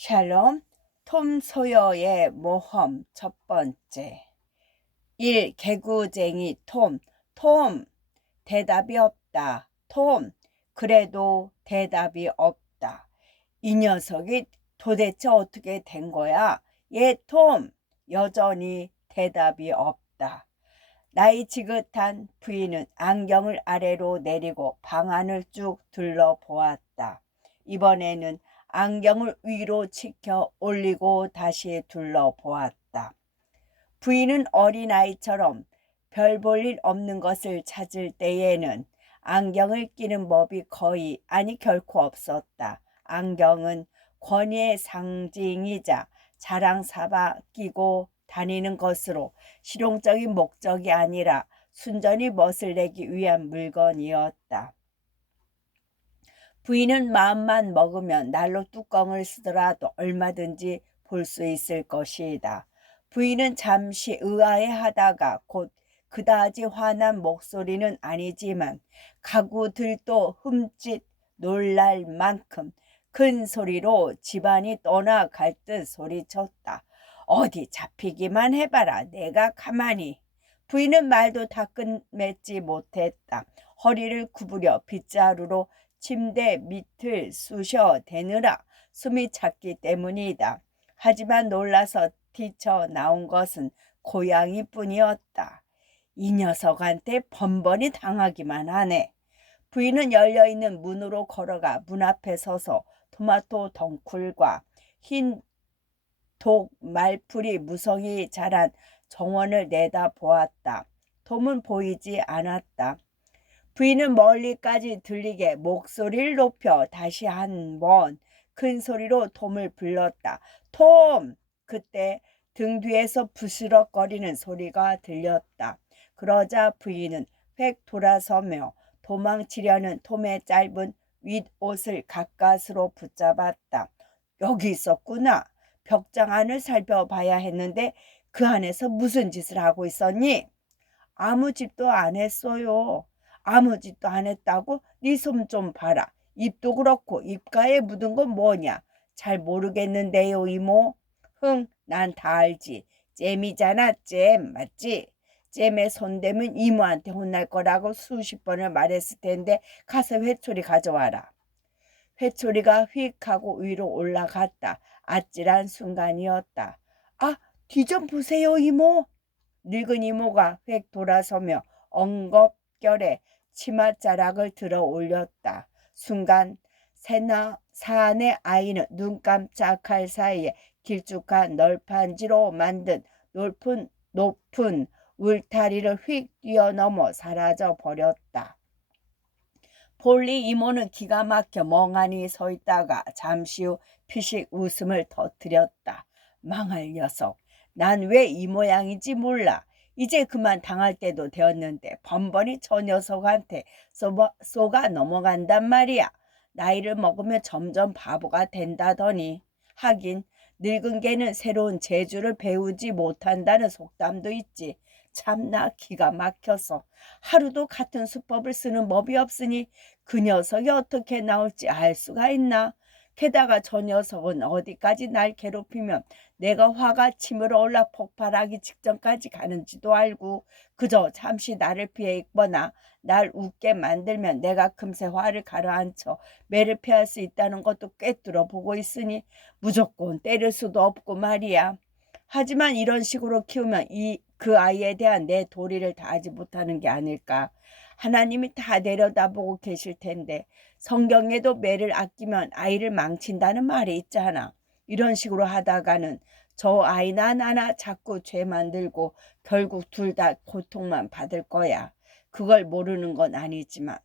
샬롬, 톰 소여의 모험 첫 번째. 1. 개구쟁이 톰. 톰, 대답이 없다. 톰, 그래도 대답이 없다. 이 녀석이 도대체 어떻게 된 거야? 톰, 여전히 대답이 없다. 나이 지긋한 부인은 안경을 아래로 내리고 방 안을 쭉 둘러보았다. 이번에는 안경을 위로 치켜 올리고 다시 둘러보았다. 부인은 어린아이처럼 별 볼 일 없는 것을 찾을 때에는 안경을 끼는 법이 거의 아니 결코 없었다. 안경은 권위의 상징이자 자랑 삼아 끼고 다니는 것으로 실용적인 목적이 아니라 순전히 멋을 내기 위한 물건이었다. 부인은 마음만 먹으면 난로 뚜껑을 쓰더라도 얼마든지 볼 수 있을 것이다. 부인은 잠시 의아해하다가 곧 그다지 화난 목소리는 아니지만 가구들도 흠칫 놀랄 만큼 큰 소리로 집안이 떠나갈 듯 소리쳤다. 어디 잡히기만 해봐라. 내가 가만히. 부인은 말도 다 끝맺지 못했다. 허리를 구부려 빗자루로 침대 밑을 쑤셔대느라 숨이 찼기 때문이다. 하지만 놀라서 뛰쳐나온 것은 고양이뿐이었다. 이 녀석한테 번번이 당하기만 하네. 부인은 열려있는 문으로 걸어가 문 앞에 서서 토마토 덩쿨과 흰 독 말풀이 무성히 자란 정원을 내다보았다. 톰은 보이지 않았다. 부인은 멀리까지 들리게 목소리를 높여 다시 한 번 큰 소리로 톰을 불렀다. 톰! 그때 등 뒤에서 부스럭거리는 소리가 들렸다. 그러자 부인은 획 돌아서며 도망치려는 톰의 짧은 윗옷을 가까스로 붙잡았다. 여기 있었구나. 벽장 안을 살펴봐야 했는데 그 안에서 무슨 짓을 하고 있었니? 아무 짓도 안 했어요. 아무 짓도 안 했다고? 네 손 좀 봐라. 입도 그렇고 입가에 묻은 건 뭐냐? 잘 모르겠는데요, 이모. 난 다 알지. 잼이잖아, 잼. 맞지? 잼에 손대면 이모한테 혼날 거라고 수십 번을 말했을 텐데 가서 회초리 가져와라. 회초리가 휙 하고 위로 올라갔다. 아찔한 순간이었다. 아, 뒤 좀 보세요, 이모. 늙은 이모가 획 돌아서며 엉겁결에 치맛자락을 들어 올렸다. 순간 사안의 아이는 눈 깜짝할 사이에 길쭉한 널판지로 만든 높은 울타리를 휙 뛰어넘어 사라져 버렸다. 폴리 이모는 기가 막혀 멍하니 서 있다가 잠시 후 피식 웃음을 터뜨렸다. 망할 녀석. 난 왜 이 모양인지 몰라. 이제 그만 당할 때도 되었는데 번번이 저 녀석한테 쏘가 넘어간단 말이야. 나이를 먹으면 점점 바보가 된다더니. 하긴 늙은 개는 새로운 재주를 배우지 못한다는 속담도 있지. 참나 기가 막혀서 하루도 같은 수법을 쓰는 법이 없으니 그 녀석이 어떻게 나올지 알 수가 있나. 게다가 저 녀석은 어디까지 날 괴롭히면 내가 화가 치밀어 올라 폭발하기 직전까지 가는지도 알고 그저 잠시 나를 피해 있거나 날 웃게 만들면 내가 금세 화를 가라앉혀 매를 피할 수 있다는 것도 꿰뚫어 보고 있으니 무조건 때릴 수도 없고 말이야. 하지만 이런 식으로 키우면 그 아이에 대한 내 도리를 다하지 못하는 게 아닐까. 하나님이 다 내려다보고 계실 텐데 성경에도 매를 아끼면 아이를 망친다는 말이 있잖아. 이런 식으로 하다가는 저 아이나 나나 자꾸 죄 만들고 결국 둘 다 고통만 받을 거야. 그걸 모르는 건 아니지만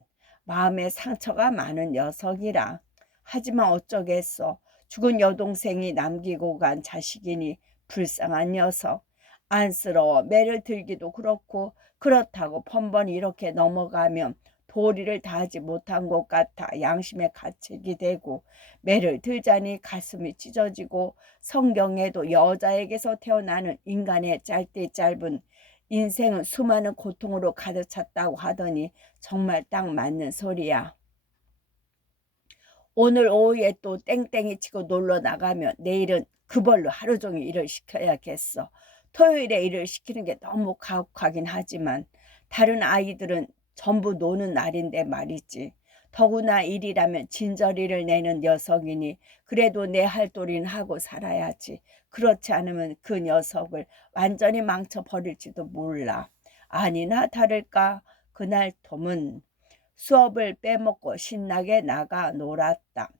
마음에 상처가 많은 녀석이라. 하지만 어쩌겠어. 죽은 여동생이 남기고 간 자식이니 불쌍한 녀석. 안쓰러워 매를 들기도 그렇고 그렇다고 번번이 이렇게 넘어가면 도리를 다하지 못한 것 같아 양심의 가책이 되고 매를 들자니 가슴이 찢어지고 성경에도 여자에게서 태어나는 인간의 짧디 짧은 인생은 수많은 고통으로 가득 찼다고 하더니 정말 딱 맞는 소리야. 오늘 오후에 또 땡땡이 치고 놀러 나가면 내일은 그벌로 하루 종일 일을 시켜야겠어. 토요일에 일을 시키는 게 너무 가혹하긴 하지만 다른 아이들은 전부 노는 날인데 말이지. 더구나 일이라면 진저리를 내는 녀석이니 그래도 내 할 도리는 하고 살아야지. 그렇지 않으면 그 녀석을 완전히 망쳐버릴지도 몰라. 아니나 다를까 그날 톰은 수업을 빼먹고 신나게 나가 놀았다.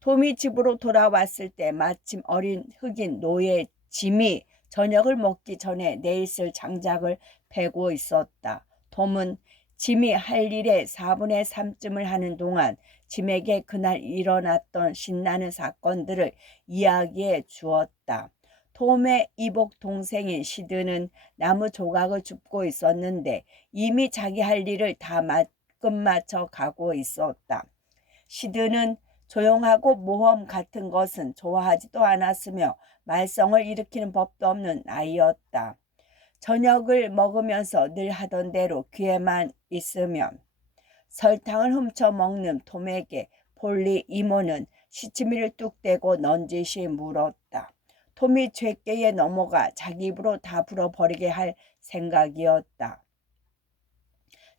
톰이 집으로 돌아왔을 때 마침 어린 흑인 노예 짐이 저녁을 먹기 전에 내일 쓸 장작을 베고 있었다. 톰은 짐이 할 일의 4분의 3쯤을 하는 동안 짐에게 그날 일어났던 신나는 사건들을 이야기해 주었다. 톰의 이복 동생인 시드는 나무 조각을 줍고 있었는데 이미 자기 할 일을 다 끝마쳐 가고 있었다. 시드는 조용하고 모험 같은 것은 좋아하지도 않았으며 말썽을 일으키는 법도 없는 아이였다. 저녁을 먹으면서 늘 하던 대로 귀에만 있으면 설탕을 훔쳐 먹는 톰에게 폴리 이모는 시치미를 뚝 떼고 넌지시 물었다. 톰이 죄께에 넘어가 자기 입으로 다 불어버리게 할 생각이었다.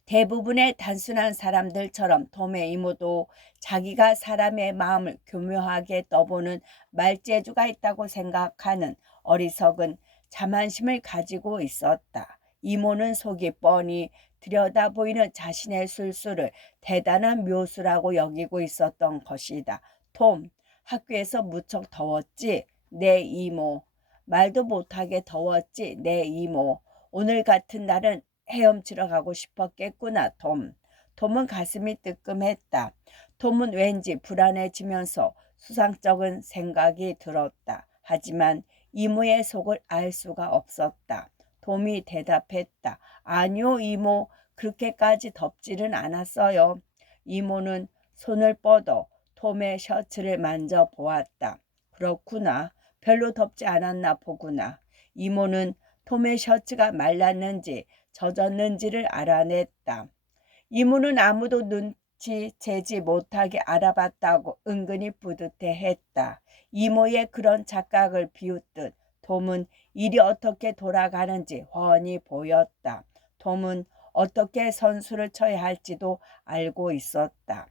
대부분의 단순한 사람들처럼 톰의 이모도 자기가 사람의 마음을 교묘하게 떠보는 말재주가 있다고 생각하는 어리석은 자만심을 가지고 있었다. 이모는 속이 뻔히 들여다보이는 자신의 술수를 대단한 묘수라고 여기고 있었던 것이다. 톰, 학교에서 무척 더웠지? 내 이모. 말도 못하게 더웠지? 내 이모. 오늘 같은 날은 헤엄치러 가고 싶었겠구나, 톰. 톰은 가슴이 뜨끔했다. 톰은 왠지 불안해지면서 수상쩍은 생각이 들었다. 하지만 이모의 속을 알 수가 없었다. 톰이 대답했다. 아니요, 이모. 그렇게까지 덥지는 않았어요. 이모는 손을 뻗어 톰의 셔츠를 만져보았다. 그렇구나. 별로 덥지 않았나 보구나. 이모는 톰의 셔츠가 말랐는지 젖었는지를 알아냈다. 이모는 아무도 눈치채지 못하게 알아봤다고 은근히 뿌듯해했다. 이모의 그런 착각을 비웃듯 톰은 일이 어떻게 돌아가는지 훤히 보였다. 톰은 어떻게 선수를 쳐야 할지도 알고 있었다.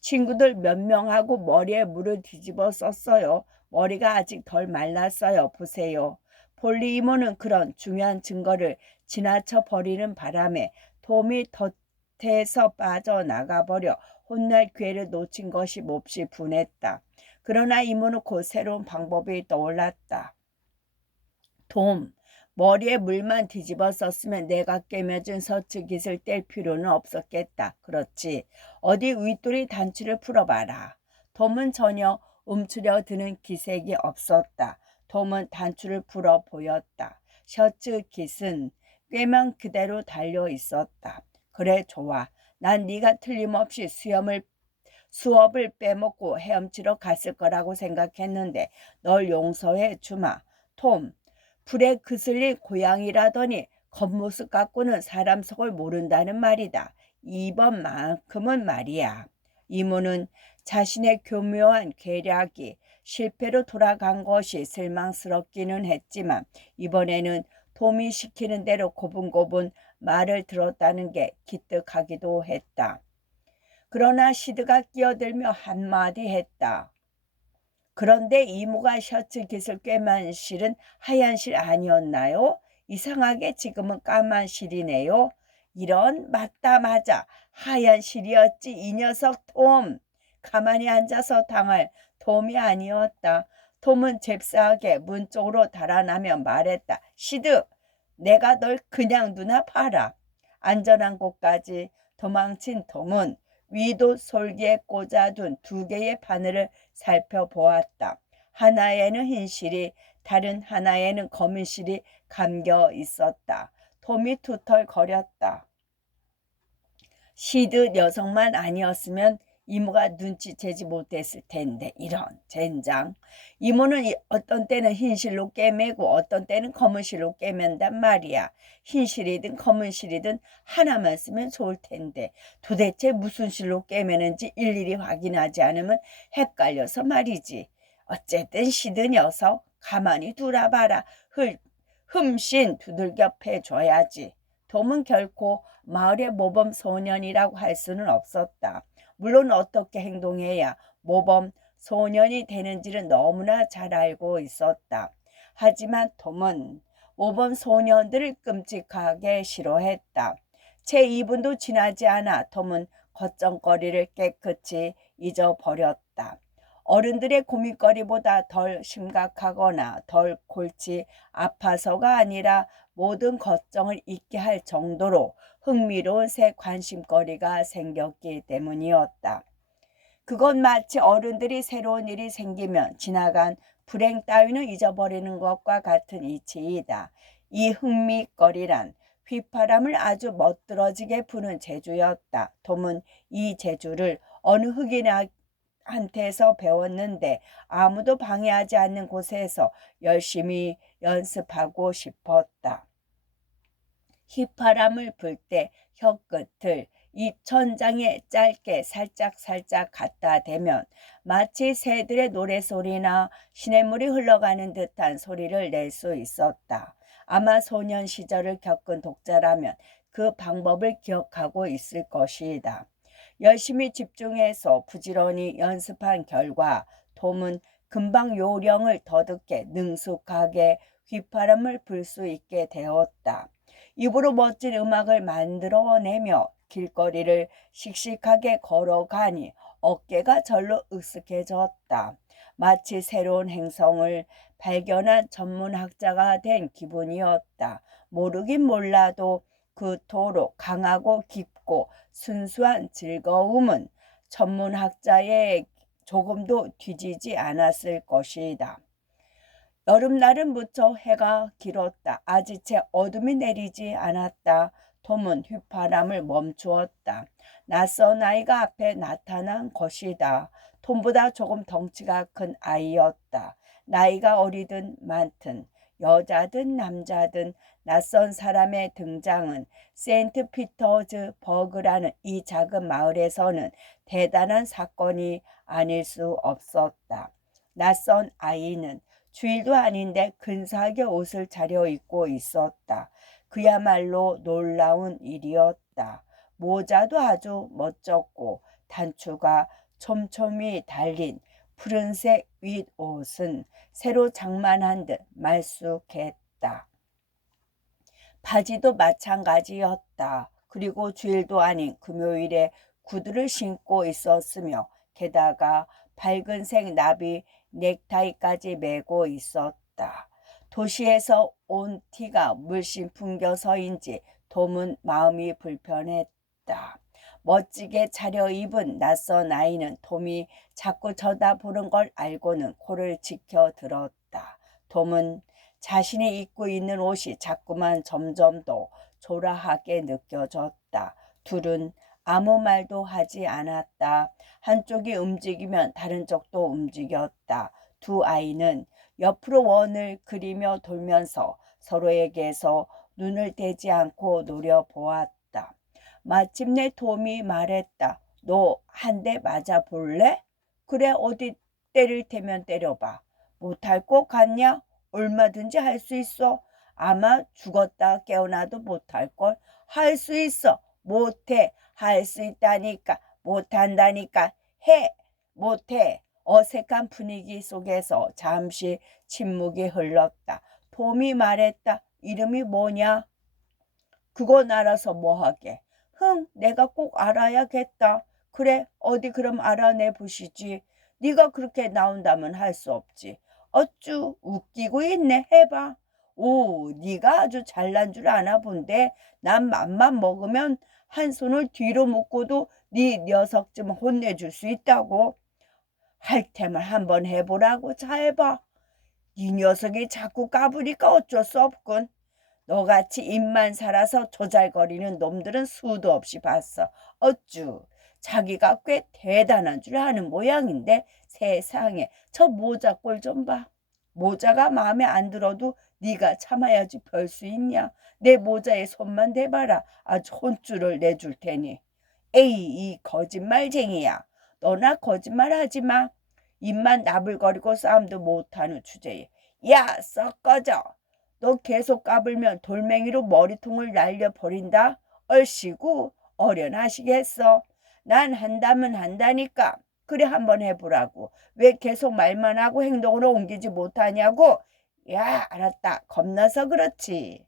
친구들 몇 명하고 머리에 물을 뒤집어 썼어요. 머리가 아직 덜 말랐어요. 보세요. 폴리 이모는 그런 중요한 증거를 지나쳐 버리는 바람에 톰이 덫에서 빠져나가버려 혼날 기회를 놓친 것이 몹시 분했다. 그러나 이모는 곧 새로운 방법이 떠올랐다. 톰, 머리에 물만 뒤집어 썼으면 내가 꿰매준 서치깃을 뗄 필요는 없었겠다. 그렇지. 어디 윗도리 단추를 풀어봐라. 톰은 전혀 움츠려 드는 기색이 없었다. 톰은 단추를 풀어 보였다. 셔츠 깃은 꿰면 그대로 달려 있었다. 그래, 좋아. 난 네가 틀림없이 수업을 빼먹고 헤엄치러 갔을 거라고 생각했는데 널 용서해 주마. 톰, 불에 그슬린 고양이라더니 겉모습 갖고는 사람 속을 모른다는 말이다. 이번만큼은 말이야. 이모는 자신의 교묘한 계략이 실패로 돌아간 것이 실망스럽기는 했지만 이번에는 톰이 시키는 대로 고분고분 말을 들었다는 게 기특하기도 했다. 그러나 시드가 끼어들며 한마디 했다. 그런데 이모가 셔츠 깃을 꿰만 실은 하얀 실 아니었나요? 이상하게 지금은 까만 실이네요. 이런 맞다 맞아. 하얀 실이었지. 이 녀석 톰. 가만히 앉아서 당할 톰이 아니었다. 톰은 잽싸하게 문 쪽으로 달아나며 말했다. 시드, 내가 널 그냥 두나 봐라. 안전한 곳까지 도망친 톰은 위도 솔기에 꽂아둔 2개의 바늘을 살펴보았다. 하나에는 흰실이 다른 하나에는 검은실이 감겨 있었다. 톰이 투덜거렸다. 시드 녀석만 아니었으면 이모가 눈치채지 못했을 텐데 이런 젠장. 이모는 어떤 때는 흰실로 꿰매고 어떤 때는 검은실로 꿰맨단 말이야. 흰실이든 검은실이든 하나만 쓰면 좋을 텐데 도대체 무슨 실로 꿰매는지 일일이 확인하지 않으면 헷갈려서 말이지. 어쨌든 시든 녀석 가만히 두라봐라. 흠씬 두들겨 패줘야지. 톰은 결코 마을의 모범 소년이라고 할 수는 없었다. 물론 어떻게 행동해야 모범 소년이 되는지를 너무나 잘 알고 있었다. 하지만 톰은 모범 소년들을 끔찍하게 싫어했다. 채 2분도 지나지 않아 톰은 겉정거리를 깨끗이 잊어버렸다. 어른들의 고민거리보다 덜 심각하거나 덜 골치 아파서가 아니라 모든 걱정을 잊게 할 정도로 흥미로운 새 관심거리가 생겼기 때문이었다. 그건 마치 어른들이 새로운 일이 생기면 지나간 불행 따위는 잊어버리는 것과 같은 이치이다. 이 흥미거리란 휘파람을 아주 멋들어지게 부는 재주였다. 톰은 이 재주를 어느 흑인한테서 배웠는데 아무도 방해하지 않는 곳에서 열심히 연습하고 싶었다. 휘파람을 불 때 혀끝을 이 천장에 짧게 살짝 갖다 대면 마치 새들의 노래소리나 시냇물이 흘러가는 듯한 소리를 낼 수 있었다. 아마 소년 시절을 겪은 독자라면 그 방법을 기억하고 있을 것이다. 열심히 집중해서 부지런히 연습한 결과 톰은 금방 요령을 더듬게 능숙하게 휘파람을 불 수 있게 되었다. 입으로 멋진 음악을 만들어내며 길거리를 씩씩하게 걸어가니 어깨가 절로 으쓱해졌다. 마치 새로운 행성을 발견한 전문학자가 된 기분이었다. 모르긴 몰라도 그토록 강하고 깊고 순수한 즐거움은 전문학자의 조금도 뒤지지 않았을 것이다. 여름날은 무척 해가 길었다. 아직 채 어둠이 내리지 않았다. 톰은 휘파람을 멈추었다. 낯선 아이가 앞에 나타난 것이다. 톰보다 조금 덩치가 큰 아이였다. 나이가 어리든 많든 여자든 남자든 낯선 사람의 등장은 세인트 피터즈버그라는 이 작은 마을에서는 대단한 사건이 아닐 수 없었다. 낯선 아이는 주일도 아닌데 근사하게 옷을 차려입고 있었다. 그야말로 놀라운 일이었다. 모자도 아주 멋졌고 단추가 촘촘히 달린 푸른색 윗옷은 새로 장만한 듯 말쑥했다. 바지도 마찬가지였다. 그리고 주일도 아닌 금요일에 구두를 신고 있었으며 게다가 밝은색 나비 넥타이까지 메고 있었다. 도시에서 온 티가 물씬 풍겨서인지 톰은 마음이 불편했다. 멋지게 차려입은 낯선 아이는 톰이 자꾸 쳐다보는 걸 알고는 코를 지켜들었다. 톰은 자신이 입고 있는 옷이 자꾸만 점점 더 초라하게 느껴졌다. 둘은 아무 말도 하지 않았다. 한쪽이 움직이면 다른 쪽도 움직였다. 두 아이는 옆으로 원을 그리며 돌면서 서로에게서 눈을 떼지 않고 노려보았다. 마침내 톰이 말했다. 너 한 대 맞아볼래? 그래, 어디 때릴 테면 때려봐. 못할 것 같냐? 얼마든지 할 수 있어. 아마 죽었다 깨어나도 못할걸. 할 수 있어. 못해. 할 수 있다니까. 못한다니까. 해. 못해. 어색한 분위기 속에서 잠시 침묵이 흘렀다. 톰이 말했다. 이름이 뭐냐? 그건 알아서 뭐하게. 내가 꼭 알아야겠다. 그래, 어디 그럼 알아내 보시지. 네가 그렇게 나온다면 할 수 없지. 어쭈, 웃기고 있네. 해봐. 오, 네가 아주 잘난 줄 아나 본데. 난 맘만 먹으면 한 손을 뒤로 묶고도 네 녀석 좀 혼내줄 수 있다고. 할 테면 한번 해보라고. 자, 해봐. 이 녀석이 자꾸 까부니까 어쩔 수 없군. 너같이 입만 살아서 조잘거리는 놈들은 수도 없이 봤어. 어쭈, 자기가 꽤 대단한 줄 아는 모양인데 세상에 저 모자 꼴 좀 봐. 모자가 마음에 안 들어도 네가 참아야지 별 수 있냐. 내 모자에 손만 대봐라. 아주 혼쭐을 내줄 테니. 에이 이 거짓말쟁이야. 너나 거짓말하지 마. 입만 나불거리고 싸움도 못하는 주제에. 야 썩 꺼져. 너 계속 까불면 돌멩이로 머리통을 날려버린다. 얼씨구 어련하시겠어. 난 한다면 한다니까. 그래 한번 해보라고. 왜 계속 말만 하고 행동으로 옮기지 못하냐고. 야 알았다. 겁나서 그렇지.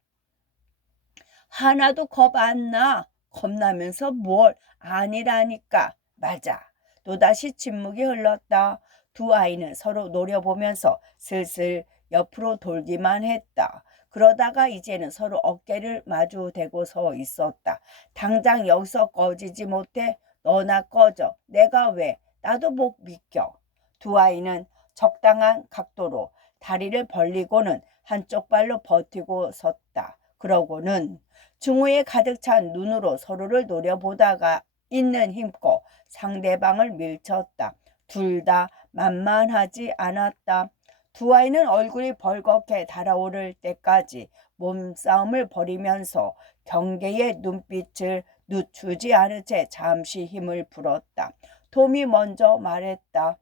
하나도 겁 안 나. 겁나면서 뭘. 아니라니까. 맞아. 또다시 침묵이 흘렀다. 두 아이는 서로 노려보면서 슬슬 옆으로 돌기만 했다. 그러다가 이제는 서로 어깨를 마주대고 서 있었다. 당장 여기서 꺼지지 못해? 너나 꺼져. 내가 왜? 나도 못 믿겨. 두 아이는 적당한 각도로 다리를 벌리고는 한쪽 발로 버티고 섰다. 그러고는 중후에 가득 찬 눈으로 서로를 노려보다가 있는 힘껏 상대방을 밀쳤다. 둘 다 만만하지 않았다. 두 아이는 얼굴이 벌겋게 달아오를 때까지 몸싸움을 벌이면서 경계의 눈빛을 늦추지 않은 채 잠시 힘을 불었다. 톰이 먼저 말했다.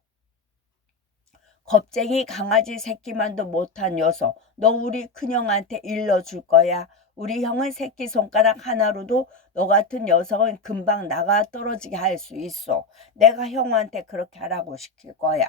겁쟁이 강아지 새끼만도 못한 녀석. 너 우리 큰형한테 일러줄 거야. 우리 형은 새끼손가락 하나로도 너 같은 녀석은 금방 나가 떨어지게 할 수 있어. 내가 형한테 그렇게 하라고 시킬 거야.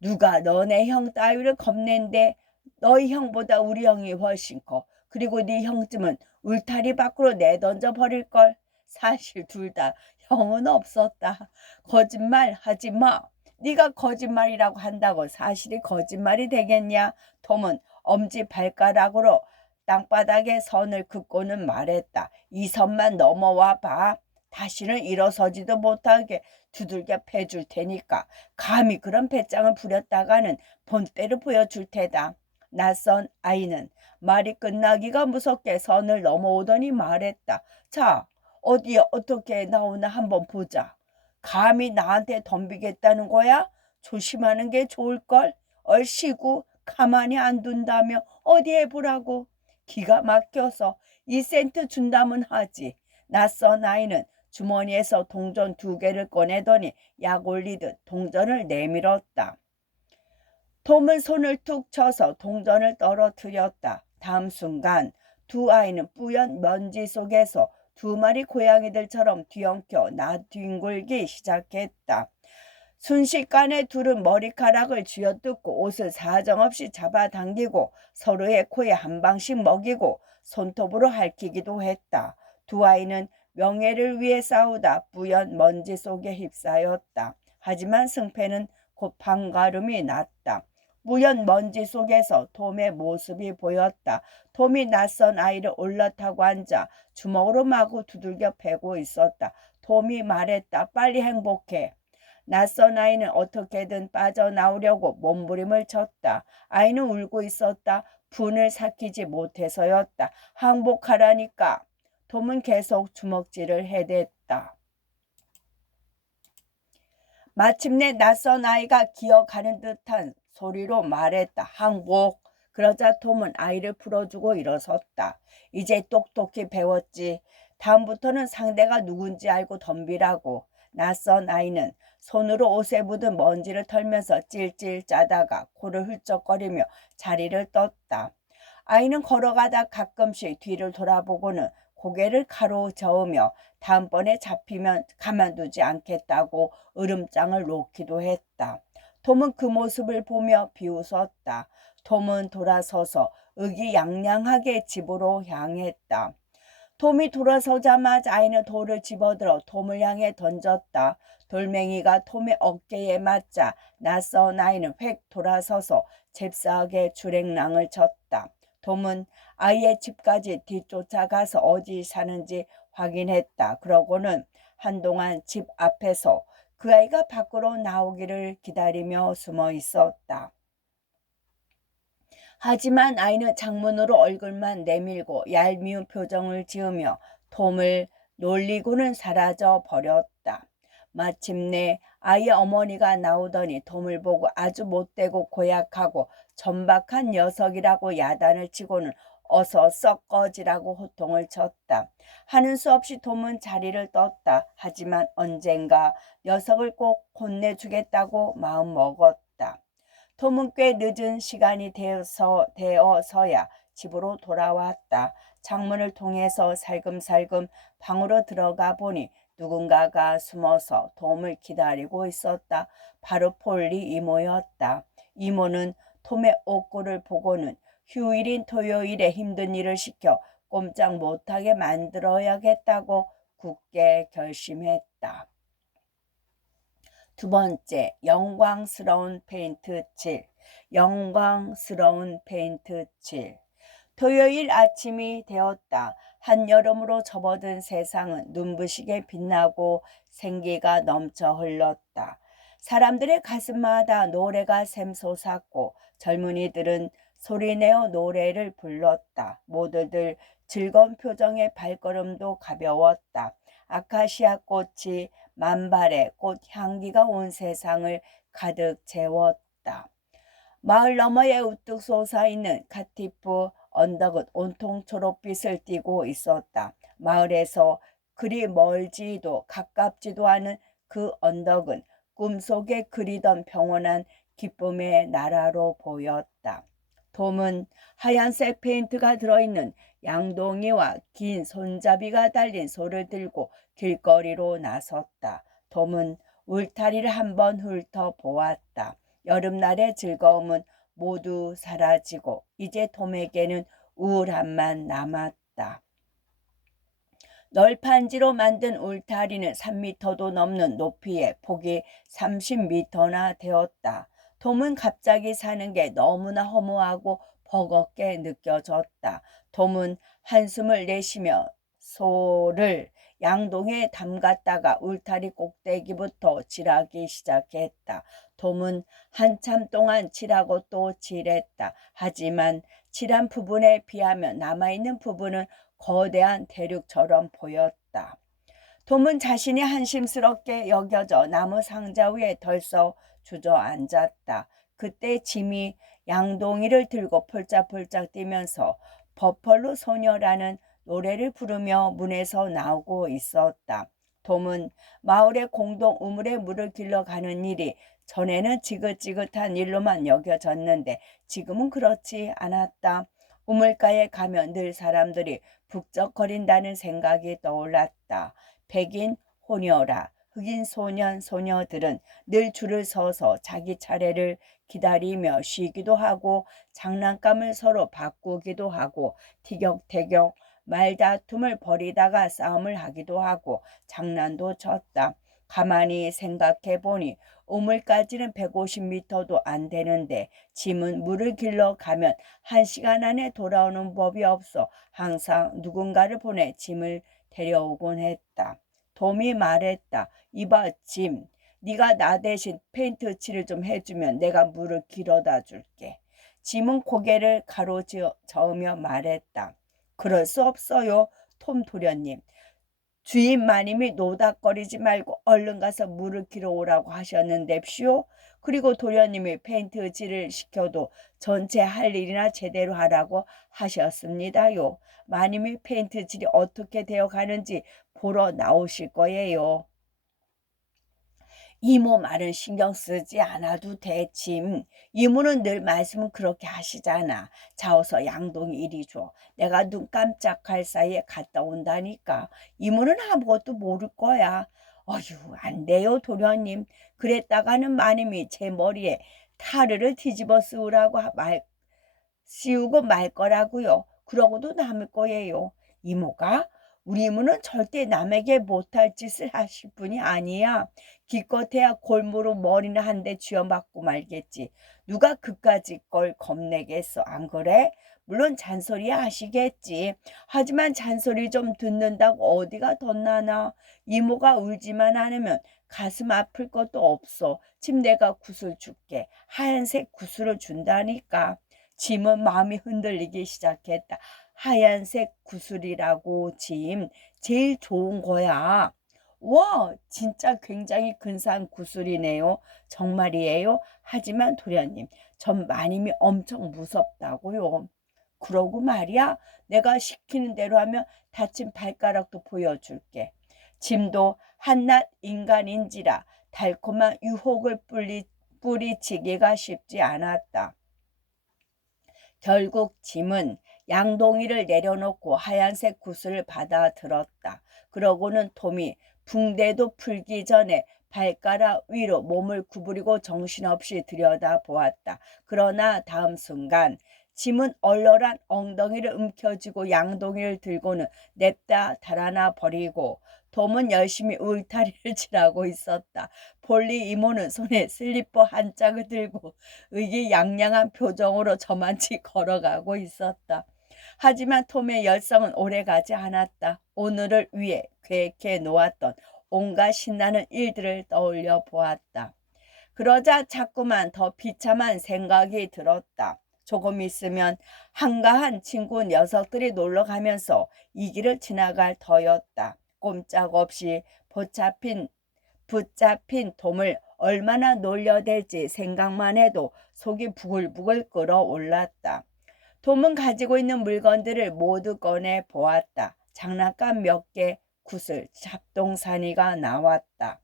누가 너네 형 따위를 겁낸데. 너희 형보다 우리 형이 훨씬 커. 그리고 네 형쯤은 울타리 밖으로 내던져 버릴걸. 사실 둘 다 형은 없었다. 거짓말 하지 마. 네가 거짓말이라고 한다고 사실이 거짓말이 되겠냐. 톰은 엄지발가락으로 땅바닥에 선을 긋고는 말했다. 이 선만 넘어와 봐. 다시는 일어서지도 못하게 두들겨 패줄 테니까. 감히 그런 배짱을 부렸다가는 본때를 보여줄 테다. 낯선 아이는 말이 끝나기가 무섭게 선을 넘어오더니 말했다. 자, 어디에 어떻게 나오나 한번 보자. 감히 나한테 덤비겠다는 거야? 조심하는 게 좋을걸? 얼씨구 가만히 안 둔다며 어디에 보라고. 기가 막혀서 2센트 준다면 하지. 낯선 아이는 주머니에서 동전 2개를 꺼내더니 약 올리듯 동전을 내밀었다. 톰은 손을 툭 쳐서 동전을 떨어뜨렸다. 다음 순간 두 아이는 뿌연 먼지 속에서 두 마리 고양이들처럼 뒤엉켜 나뒹굴기 시작했다. 순식간에 둘은 머리카락을 쥐어뜯고 옷을 사정없이 잡아당기고 서로의 코에 한 방씩 먹이고 손톱으로 핥히기도 했다. 두 아이는 명예를 위해 싸우다 뿌연 먼지 속에 휩싸였다. 하지만 승패는 곧 판가름이 났다. 뿌연 먼지 속에서 톰의 모습이 보였다. 톰이 낯선 아이를 올라타고 앉아 주먹으로 마구 두들겨 패고 있었다. 톰이 말했다. 빨리 행복해. 낯선 아이는 어떻게든 빠져나오려고 몸부림을 쳤다. 아이는 울고 있었다. 분을 삭히지 못해서였다. 항복하라니까. 톰은 계속 주먹질을 해댔다. 마침내 낯선 아이가 기어가는 듯한 소리로 말했다. 항복. 그러자 톰은 아이를 풀어주고 일어섰다. 이제 똑똑히 배웠지. 다음부터는 상대가 누군지 알고 덤비라고. 낯선 아이는 손으로 옷에 묻은 먼지를 털면서 찔찔 짜다가 코를 훌쩍거리며 자리를 떴다. 아이는 걸어가다 가끔씩 뒤를 돌아보고는 고개를 가로저으며 다음번에 잡히면 가만두지 않겠다고 으름장을 놓기도 했다. 톰은 그 모습을 보며 비웃었다. 톰은 돌아서서 의기양양하게 집으로 향했다. 톰이 돌아서자마자 아이는 돌을 집어들어 톰을 향해 던졌다. 돌멩이가 톰의 어깨에 맞자 낯선 아이는 획 돌아서서 잽싸게 주랭랑을 쳤다. 톰은 아이의 집까지 뒤쫓아가서 어디 사는지 확인했다. 그러고는 한동안 집 앞에서 그 아이가 밖으로 나오기를 기다리며 숨어 있었다. 하지만 아이는 창문으로 얼굴만 내밀고 얄미운 표정을 지으며 톰을 놀리고는 사라져 버렸다. 마침내 아이의 어머니가 나오더니 돔을 보고 아주 못되고 고약하고 천박한 녀석이라고 야단을 치고는 어서 썩 꺼지라고 호통을 쳤다. 하는 수 없이 돔은 자리를 떴다. 하지만 언젠가 녀석을 꼭 혼내주겠다고 마음먹었다. 톰은 꽤 늦은 시간이 되어서야 집으로 돌아왔다. 창문을 통해서 살금살금 방으로 들어가 보니 누군가가 숨어서 톰을 기다리고 있었다. 바로 폴리 이모였다. 이모는 톰의 옷골을 보고는 휴일인 토요일에 힘든 일을 시켜 꼼짝 못하게 만들어야겠다고 굳게 결심했다. 두 번째, 영광스러운 페인트 칠. 영광스러운 페인트 칠. 토요일 아침이 되었다. 한여름으로 접어든 세상은 눈부시게 빛나고 생기가 넘쳐 흘렀다. 사람들의 가슴마다 노래가 샘솟았고 젊은이들은 소리내어 노래를 불렀다. 모두들 즐거운 표정의 발걸음도 가벼웠다. 아카시아 꽃이 만발의 꽃 향기가 온 세상을 가득 채웠다. 마을 너머에 우뚝 솟아있는 카티프 언덕은 온통 초록빛을 띠고 있었다. 마을에서 그리 멀지도 가깝지도 않은 그 언덕은 꿈속에 그리던 평온한 기쁨의 나라로 보였다. 돔은 하얀색 페인트가 들어있는 양동이와 긴 손잡이가 달린 소를 들고 길거리로 나섰다. 돔은 울타리를 한번 훑어보았다. 여름날의 즐거움은 모두 사라지고 이제 톰에게는 우울함만 남았다. 널판지로 만든 울타리는 3미터도 넘는 높이에 폭이 30미터나 되었다. 톰은 갑자기 사는 게 너무나 허무하고 버겁게 느껴졌다. 톰은 한숨을 내쉬며 소를 양동이에 담갔다가 울타리 꼭대기부터 칠하기 시작했다. 톰은 한참 동안 칠하고 또 칠했다. 하지만 칠한 부분에 비하면 남아있는 부분은 거대한 대륙처럼 보였다. 톰은 자신이 한심스럽게 여겨져 나무 상자 위에 덜썩 주저앉았다. 그때 짐이 양동이를 들고 폴짝폴짝 뛰면서 버펄로 소녀라는 노래를 부르며 문에서 나오고 있었다. 톰은 마을의 공동 우물에 물을 길러 가는 일이 전에는 지긋지긋한 일로만 여겨졌는데 지금은 그렇지 않았다. 우물가에 가면 늘 사람들이 북적거린다는 생각이 떠올랐다. 백인 호녀라 흑인 소년 소녀들은 늘 줄을 서서 자기 차례를 기다리며 쉬기도 하고 장난감을 서로 바꾸기도 하고 티격태격 말다툼을 벌이다가 싸움을 하기도 하고 장난도 쳤다. 가만히 생각해 보니 우물까지는 150미터도 안 되는데 짐은 물을 길러 가면 1시간 안에 돌아오는 법이 없어 항상 누군가를 보내 짐을 데려오곤 했다. 돔이 말했다. 이봐 짐, 네가 나 대신 페인트 칠을 좀 해주면 내가 물을 길어다 줄게. 짐은 고개를 가로저으며 말했다. 그럴 수 없어요, 톰 도련님. 주인 마님이 노닥거리지 말고 얼른 가서 물을 길어오라고 하셨는데쇼. 그리고 도련님이 페인트 칠을 시켜도 전체 할 일이나 제대로 하라고 하셨습니다요. 마님이 페인트 칠이 어떻게 되어 가는지 보러 나오실 거예요. 이모 말은 신경 쓰지 않아도 돼, 짐. 이모는 늘 말씀은 그렇게 하시잖아. 자어서 양동이 이리 줘. 내가 눈 깜짝할 사이에 갔다 온다니까. 이모는 아무것도 모를 거야. 어휴, 안 돼요, 도련님. 그랬다가는 마님이 제 머리에 타르를 뒤집어 씌우고 말 거라고요. 그러고도 남을 거예요. 이모가? 우리 이모는 절대 남에게 못할 짓을 하실 분이 아니야. 기껏해야 골무로 머리나 한 대 쥐어맞고 말겠지. 누가 그까짓 걸 겁내겠어. 안 그래? 물론 잔소리 하시겠지. 하지만 잔소리 좀 듣는다고 어디가 덧나나. 이모가 울지만 않으면 가슴 아플 것도 없어. 지금 내가 구슬 줄게. 하얀색 구슬을 준다니까. 짐은 마음이 흔들리기 시작했다. 하얀색 구슬이라고 짐. 제일 좋은 거야. 와, 진짜 굉장히 근사한 구슬이네요. 정말이에요? 하지만 도련님, 전 마님이 엄청 무섭다고요. 그러고 말이야, 내가 시키는 대로 하면 다친 발가락도 보여줄게. 짐도 한낱 인간인지라 달콤한 유혹을 뿌리치기가 쉽지 않았다. 결국 짐은 양동이를 내려놓고 하얀색 구슬을 받아 들었다. 그러고는 톰이 붕대도 풀기 전에 발가락 위로 몸을 구부리고 정신없이 들여다보았다. 그러나 다음 순간 짐은 얼얼한 엉덩이를 움켜쥐고 양동이를 들고는 냅다 달아나 버리고 톰은 열심히 울타리를 칠하고 있었다. 폴리 이모는 손에 슬리퍼 한 짝을 들고 의기양양한 표정으로 저만치 걸어가고 있었다. 하지만 톰의 열성은 오래가지 않았다. 오늘을 위해 계획해 놓았던 온갖 신나는 일들을 떠올려 보았다. 그러자 자꾸만 더 비참한 생각이 들었다. 조금 있으면 한가한 친구 녀석들이 놀러가면서 이 길을 지나갈 터였다. 꼼짝없이 붙잡힌 톰을 얼마나 놀려댈지 생각만 해도 속이 부글부글 끓어올랐다. 톰은 가지고 있는 물건들을 모두 꺼내 보았다. 장난감 몇 개, 구슬, 잡동사니가 나왔다.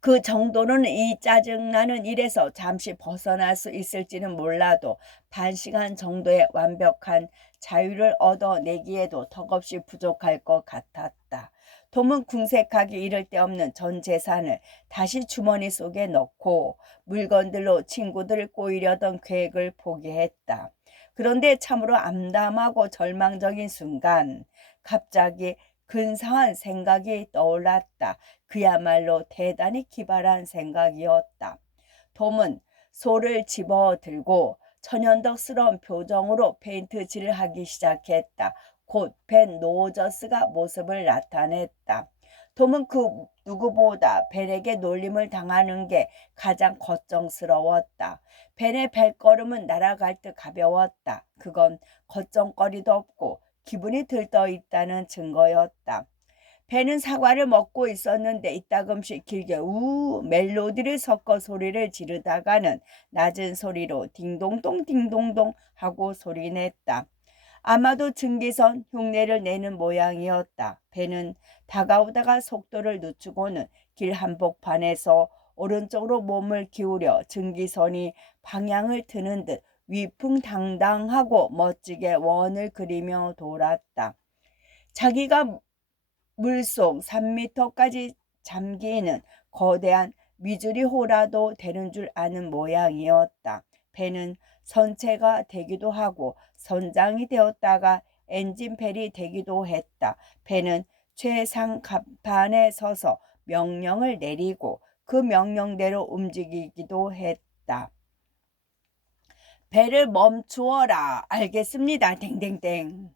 그 정도는 이 짜증나는 일에서 잠시 벗어날 수 있을지는 몰라도 반시간 정도의 완벽한 자유를 얻어내기에도 턱없이 부족할 것 같았다. 톰은 궁색하기 이를 데 없는 전 재산을 다시 주머니 속에 넣고 물건들로 친구들을 꼬이려던 계획을 포기했다. 그런데 참으로 암담하고 절망적인 순간 갑자기 근사한 생각이 떠올랐다. 그야말로 대단히 기발한 생각이었다. 톰은 소를 집어들고 천연덕스러운 표정으로 페인트칠을 하기 시작했다. 곧 벤 노저스가 모습을 나타냈다. 톰은 그 누구보다 벤에게 놀림을 당하는 게 가장 걱정스러웠다. 벤의 발걸음은 날아갈 듯 가벼웠다. 그건 걱정거리도 없고 기분이 들떠 있다는 증거였다. 벤은 사과를 먹고 있었는데 이따금씩 길게 우 멜로디를 섞어 소리를 지르다가는 낮은 소리로 딩동동 딩동동 하고 소리냈다. 아마도 증기선 흉내를 내는 모양이었다. 벤은 다가오다가 속도를 늦추고는 길 한복판에서 오른쪽으로 몸을 기울여 증기선이 방향을 트는 듯 위풍당당하고 멋지게 원을 그리며 돌았다. 자기가 물속 3미터까지 잠기는 거대한 미주리호라도 되는 줄 아는 모양이었다. 배는 선체가 되기도 하고 선장이 되었다가 엔진벨이 되기도 했다. 배는 최상 갑판에 서서 명령을 내리고 그 명령대로 움직이기도 했다. 배를 멈추어라. 알겠습니다. 댕댕댕.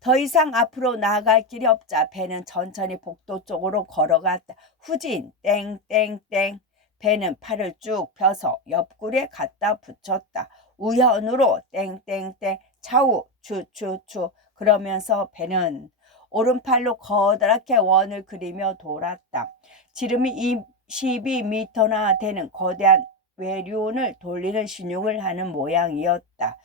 더 이상 앞으로 나아갈 길이 없자 배는 천천히 복도 쪽으로 걸어갔다. 후진 땡땡땡. 배는 팔을 쭉 펴서 옆구리에 갖다 붙였다. 우연으로 땡땡땡. 차우 추추추. 그러면서 배는 오른팔로 커다랗게 원을 그리며 돌았다. 지름이 12미터나 되는 거대한 외륜을 돌리는 신용을 하는 모양이었다.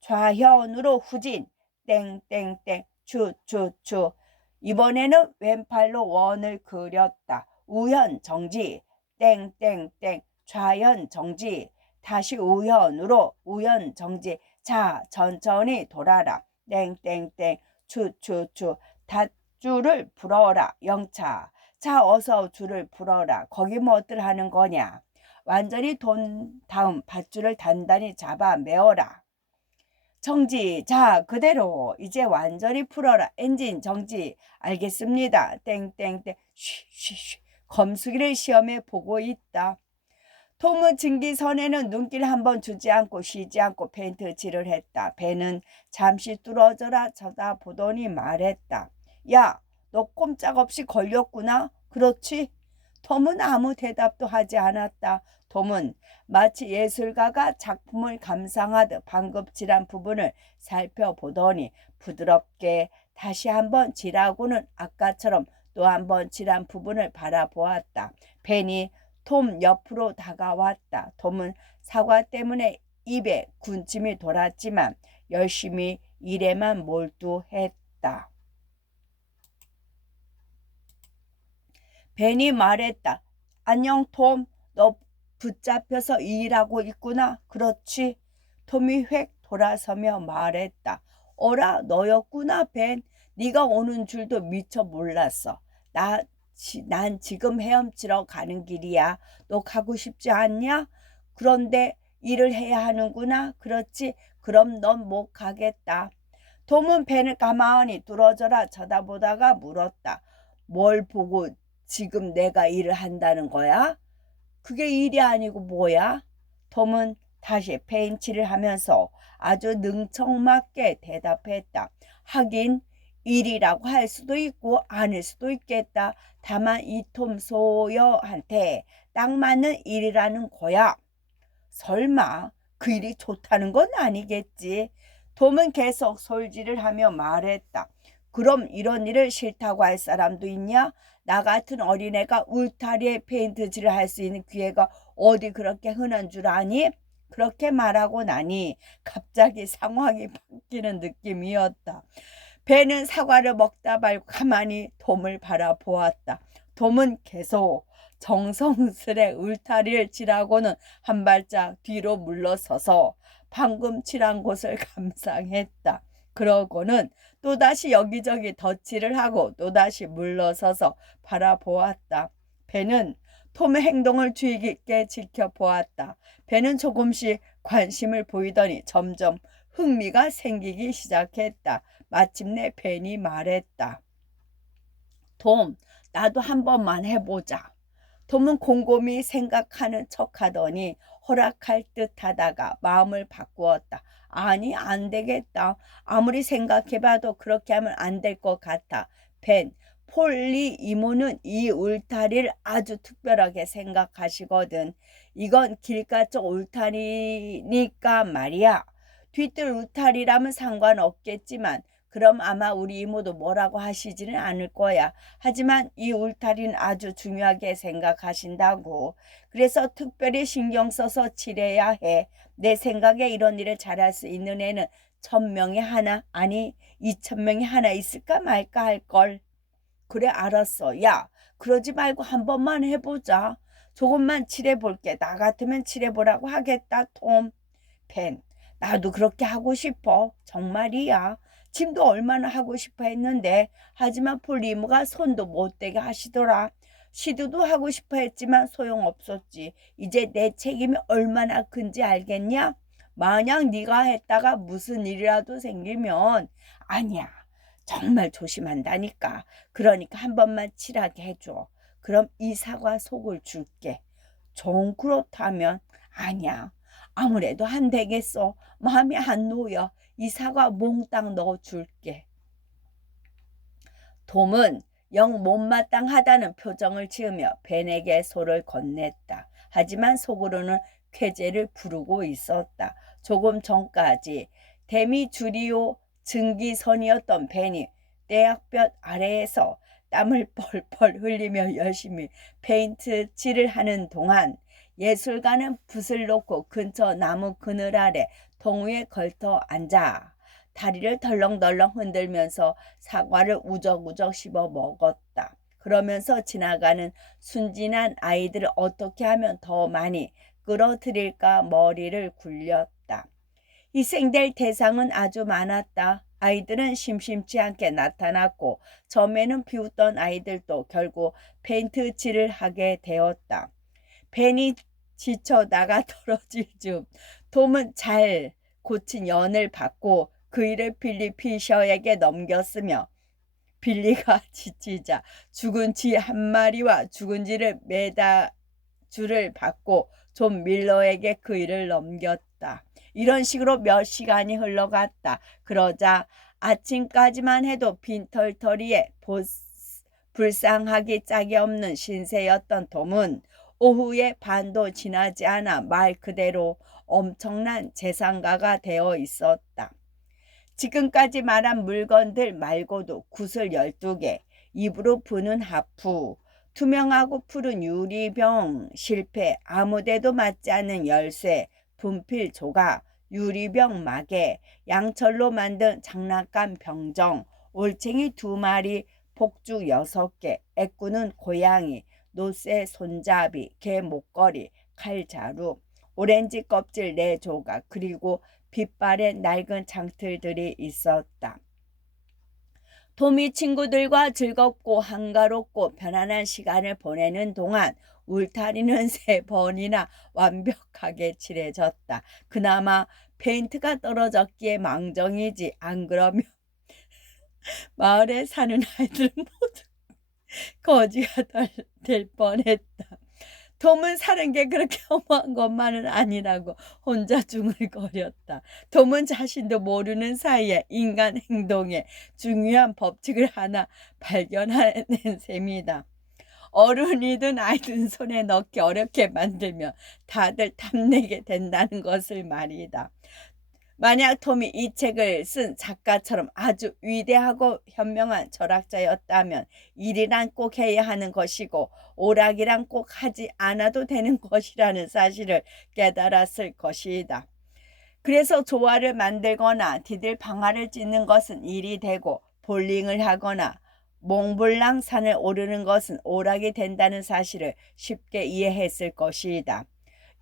좌현으로 후진 땡땡땡 추추추. 이번에는 왼팔로 원을 그렸다. 우현 정지 땡땡땡. 좌현 정지. 다시 우현으로 우현 정지. 자 천천히 돌아라 땡땡땡 추추추. 닷줄을 풀어라 영차. 자 어서 줄을 풀어라. 거기 뭐들 하는 거냐. 완전히 돈 다음 밧줄을 단단히 잡아 메어라. 정지. 자 그대로. 이제 완전히 풀어라. 엔진 정지. 알겠습니다. 땡땡땡. 쉬쉬쉬. 검수기를 시험해 보고 있다. 톰은 증기선에는 눈길 한번 주지 않고 쉬지 않고 페인트 칠을 했다. 배는 잠시 뚫어져라 쳐다보더니 말했다. 야, 너 꼼짝없이 걸렸구나. 그렇지? 톰은 아무 대답도 하지 않았다. 톰은 마치 예술가가 작품을 감상하듯 방금 칠한 부분을 살펴보더니 부드럽게 다시 한번 칠하고는 아까처럼 또 한 번 칠한 부분을 바라보았다. 벤이 톰 옆으로 다가왔다. 톰은 사과 때문에 입에 군침이 돌았지만 열심히 일에만 몰두했다. 벤이 말했다. 안녕 톰, 너 붙잡혀서 일하고 있구나. 그렇지? 톰이 획 돌아서며 말했다. 어라, 너였구나 벤. 네가 오는 줄도 미처 몰랐어. 난 지금 헤엄치러 가는 길이야. 너 가고 싶지 않냐? 그런데 일을 해야 하는구나. 그렇지? 그럼 넌 못 가겠다. 톰은 벤을 가만히 뚫어져라 쳐다보다가 물었다. 뭘 보고 지금 내가 일을 한다는 거야? 그게 일이 아니고 뭐야? 톰은 다시 페인치를 하면서 아주 능청맞게 대답했다. 하긴 일이라고 할 수도 있고 아닐 수도 있겠다. 다만 이 톰 소여한테 딱 맞는 일이라는 거야. 설마 그 일이 좋다는 건 아니겠지. 톰은 계속 솔질을 하며 말했다. 그럼 이런 일을 싫다고 할 사람도 있냐? 나 같은 어린애가 울타리에 페인트칠을 할 수 있는 기회가 어디 그렇게 흔한 줄 아니? 그렇게 말하고 나니 갑자기 상황이 바뀌는 느낌이었다. 벤은 사과를 먹다 말고 가만히 톰을 바라보았다. 톰은 계속 정성스레 울타리를 칠하고는 한 발짝 뒤로 물러서서 방금 칠한 곳을 감상했다. 그러고는 또다시 여기저기 덧칠을 하고 또다시 물러서서 바라보았다. 벤은 톰의 행동을 주의 깊게 지켜보았다. 벤은 조금씩 관심을 보이더니 점점 흥미가 생기기 시작했다. 마침내 벤이 말했다. 톰, 나도 한 번만 해보자. 톰은 곰곰이 생각하는 척하더니 허락할 듯하다가 마음을 바꾸었다. 아니, 안 되겠다. 아무리 생각해봐도 그렇게 하면 안 될 것 같아. 벤, 폴리 이모는 이 울타리를 아주 특별하게 생각하시거든. 이건 길가 쪽 울타리니까 말이야. 뒤뜰 울타리라면 상관없겠지만 그럼 아마 우리 이모도 뭐라고 하시지는 않을 거야. 하지만 이 울타리는 아주 중요하게 생각하신다고. 그래서 특별히 신경 써서 칠해야 해. 내 생각에 이런 일을 잘할 수 있는 애는 1000명에 하나, 아니 2000명에 하나 있을까 말까 할걸. 그래, 알았어. 야, 그러지 말고 한 번만 해보자. 조금만 칠해볼게. 나 같으면 칠해보라고 하겠다, 톰. 펜, 나도 그렇게 하고 싶어. 정말이야. 짐도 얼마나 하고 싶어 했는데 하지만 폴리모가 손도 못 대게 하시더라. 시도도 하고 싶어 했지만 소용없었지. 이제 내 책임이 얼마나 큰지 알겠냐? 만약 네가 했다가 무슨 일이라도 생기면 아니야. 정말 조심한다니까. 그러니까 한 번만 칠하게 해줘. 그럼 이 사과 속을 줄게. 정 그렇다면 아니야. 아무래도 안 되겠어. 마음이 안 놓여. 이 사과 몽땅 넣어줄게. 톰은 영 못마땅하다는 표정을 지으며 벤에게 소를 건넸다. 하지만 속으로는 쾌재를 부르고 있었다. 조금 전까지 데미주리오 증기선이었던 벤이 떼약볕 아래에서 땀을 펄펄 흘리며 열심히 페인트 칠을 하는 동안 예술가는 붓을 놓고 근처 나무 그늘 아래 동위에 걸터 앉아 다리를 덜렁덜렁 흔들면서 사과를 우적우적 씹어 먹었다. 그러면서 지나가는 순진한 아이들을 어떻게 하면 더 많이 끌어들일까 머리를 굴렸다. 희생될 대상은 아주 많았다. 아이들은 심심치 않게 나타났고 처음에는 비웃던 아이들도 결국 페인트 칠을 하게 되었다. 벤이 지쳐 나가 떨어질 즈음 톰은 잘 고친 연을 받고 그 일을 빌리 피셔에게 넘겼으며 빌리가 지치자 죽은 쥐 한 마리와 죽은 쥐를 매다 줄을 받고 존 밀러에게 그 일을 넘겼다. 이런 식으로 몇 시간이 흘러갔다. 그러자 아침까지만 해도 빈털터리에 불쌍하기 짝이 없는 신세였던 톰은 오후에 반도 지나지 않아 말 그대로 엄청난 재산가가 되어 있었다. 지금까지 말한 물건들 말고도 구슬 12개, 입으로 부는 하프, 투명하고 푸른 유리병 실패, 아무데도 맞지 않는 열쇠, 분필 조각, 유리병 마개, 양철로 만든 장난감 병정, 올챙이 2마리, 폭죽 6개, 애꾸는 고양이, 노쇠 손잡이, 개 목걸이, 칼자루, 오렌지 껍질 4조각, 그리고 빛바랜 낡은 장틀들이 있었다. 톰이 친구들과 즐겁고 한가롭고 편안한 시간을 보내는 동안 울타리는 3번이나 완벽하게 칠해졌다. 그나마 페인트가 떨어졌기에 망정이지, 안 그러면 마을에 사는 아이들은 모두 거지가 될 뻔했다. 톰은 사는 게 그렇게 험한 것만은 아니라고 혼자 중얼거렸다. 톰은 자신도 모르는 사이에 인간 행동의 중요한 법칙을 하나 발견해낸 셈이다. 어른이든 아이든 손에 넣기 어렵게 만들면 다들 탐내게 된다는 것을 말이다. 만약 톰이 이 책을 쓴 작가처럼 아주 위대하고 현명한 철학자였다면 일이란 꼭 해야 하는 것이고 오락이란 꼭 하지 않아도 되는 것이라는 사실을 깨달았을 것이다. 그래서 조화를 만들거나 디딜 방아를 찢는 것은 일이 되고 볼링을 하거나 몽블랑 산을 오르는 것은 오락이 된다는 사실을 쉽게 이해했을 것이다.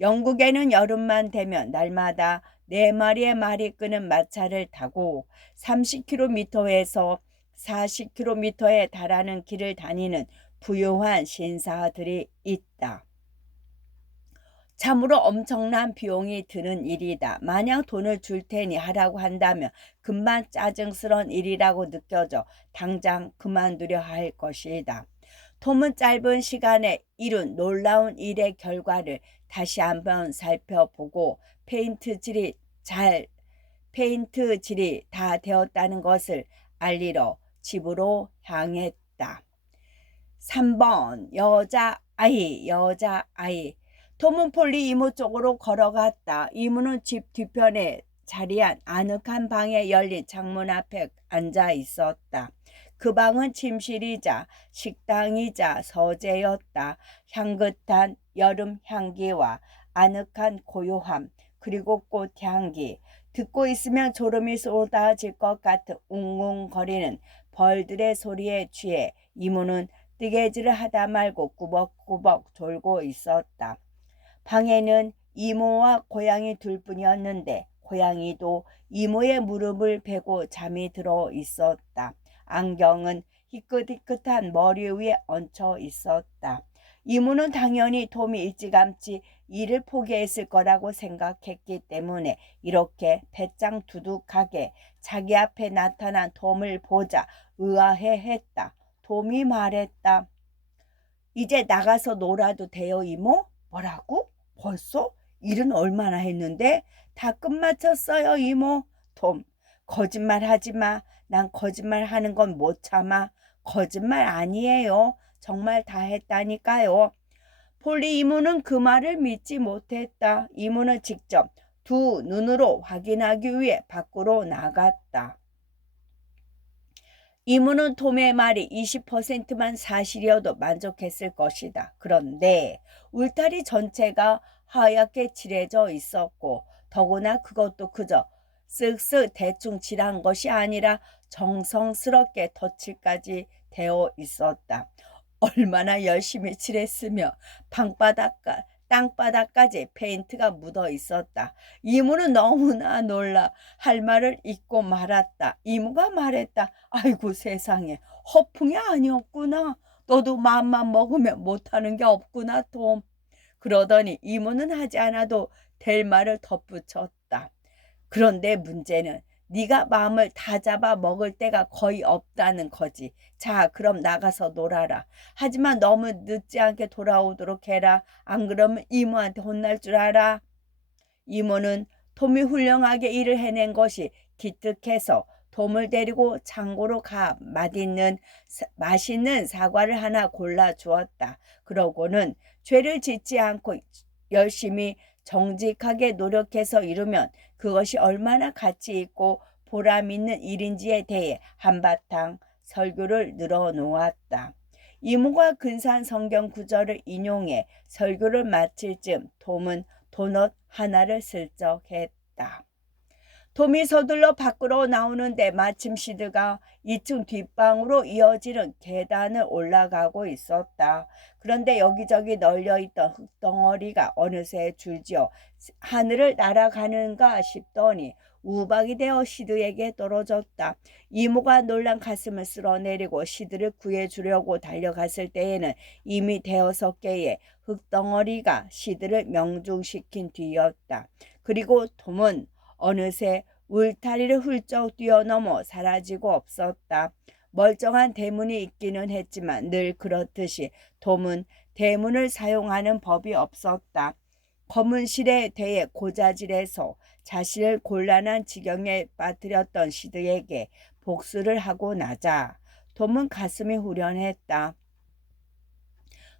영국에는 여름만 되면 날마다 4마리의 말이 끄는 마차를 타고 30km에서 40km에 달하는 길을 다니는 부유한 신사들이 있다. 참으로 엄청난 비용이 드는 일이다. 만약 돈을 줄 테니 하라고 한다면 금방 짜증스러운 일이라고 느껴져 당장 그만두려 할 것이다. 톰은 짧은 시간에 이룬 놀라운 일의 결과를 다시 한번 살펴보고 페인트질이 다 되었다는 것을 알리러 집으로 향했다. 3번 여자아이. 톰은 폴리 이모 쪽으로 걸어갔다. 이모는 집 뒤편에 자리한 아늑한 방에 열린 창문 앞에 앉아 있었다. 그 방은 침실이자 식당이자 서재였다. 향긋한 여름 향기와 아늑한 고요함, 그리고 꽃향기, 듣고 있으면 졸음이 쏟아질 것 같은 웅웅거리는 벌들의 소리에 취해 이모는 뜨개질을 하다 말고 꾸벅꾸벅 졸고 있었다. 방에는 이모와 고양이 둘뿐이었는데 고양이도 이모의 무릎을 베고 잠이 들어 있었다. 안경은 희끗희끗한 머리 위에 얹혀 있었다. 이모는 당연히 톰이 일찌감치 일을 포기했을 거라고 생각했기 때문에 이렇게 배짱 두둑하게 자기 앞에 나타난 톰을 보자 의아해했다. 톰이 말했다. 이제 나가서 놀아도 돼요, 이모? 뭐라고? 벌써? 일은 얼마나 했는데? 다 끝마쳤어요, 이모. 톰, 거짓말하지 마. 난 거짓말하는 건 못 참아. 거짓말 아니에요. 정말 다 했다니까요. 폴리 이모는 그 말을 믿지 못했다. 이모는 직접 두 눈으로 확인하기 위해 밖으로 나갔다. 이모는 톰의 말이 20%만 사실이어도 만족했을 것이다. 그런데 울타리 전체가 하얗게 칠해져 있었고 더구나 그것도 그저 쓱쓱 대충 칠한 것이 아니라 정성스럽게 덧칠까지 되어 있었다. 얼마나 열심히 칠했으며 땅바닥까지 페인트가 묻어 있었다. 이모는 너무나 놀라 할 말을 잊고 말았다. 이모가 말했다. 아이고 세상에, 허풍이 아니었구나. 너도 마음만 먹으면 못하는 게 없구나, 톰. 그러더니 이모는 하지 않아도 될 말을 덧붙였다. 그런데 문제는 네가 마음을 다 잡아 먹을 때가 거의 없다는 거지. 자, 그럼 나가서 놀아라. 하지만 너무 늦지 않게 돌아오도록 해라. 안 그러면 이모한테 혼날 줄 알아. 이모는 톰이 훌륭하게 일을 해낸 것이 기특해서 톰을 데리고 창고로 가 맛있는 사과를 하나 골라주었다. 그러고는 죄를 짓지 않고 열심히 정직하게 노력해서 이루면 그것이 얼마나 가치 있고 보람 있는 일인지에 대해 한바탕 설교를 늘어놓았다. 이모가 근사한 성경 구절을 인용해 설교를 마칠 즈음 톰은 도넛 하나를 슬쩍 했다. 톰이 서둘러 밖으로 나오는데 마침 시드가 2층 뒷방으로 이어지는 계단을 올라가고 있었다. 그런데 여기저기 널려있던 흙덩어리가 어느새 줄지어 하늘을 날아가는가 싶더니 우박이 되어 시드에게 떨어졌다. 이모가 놀란 가슴을 쓸어내리고 시드를 구해주려고 달려갔을 때에는 이미 대여섯 개의 흙덩어리가 시드를 명중시킨 뒤였다. 그리고 톰은 어느새 울타리를 훌쩍 뛰어넘어 사라지고 없었다. 멀쩡한 대문이 있기는 했지만 늘 그렇듯이 톰은 대문을 사용하는 법이 없었다. 검은실에 대해 고자질해서 자신을 곤란한 지경에 빠뜨렸던 시드에게 복수를 하고 나자 톰은 가슴이 후련했다.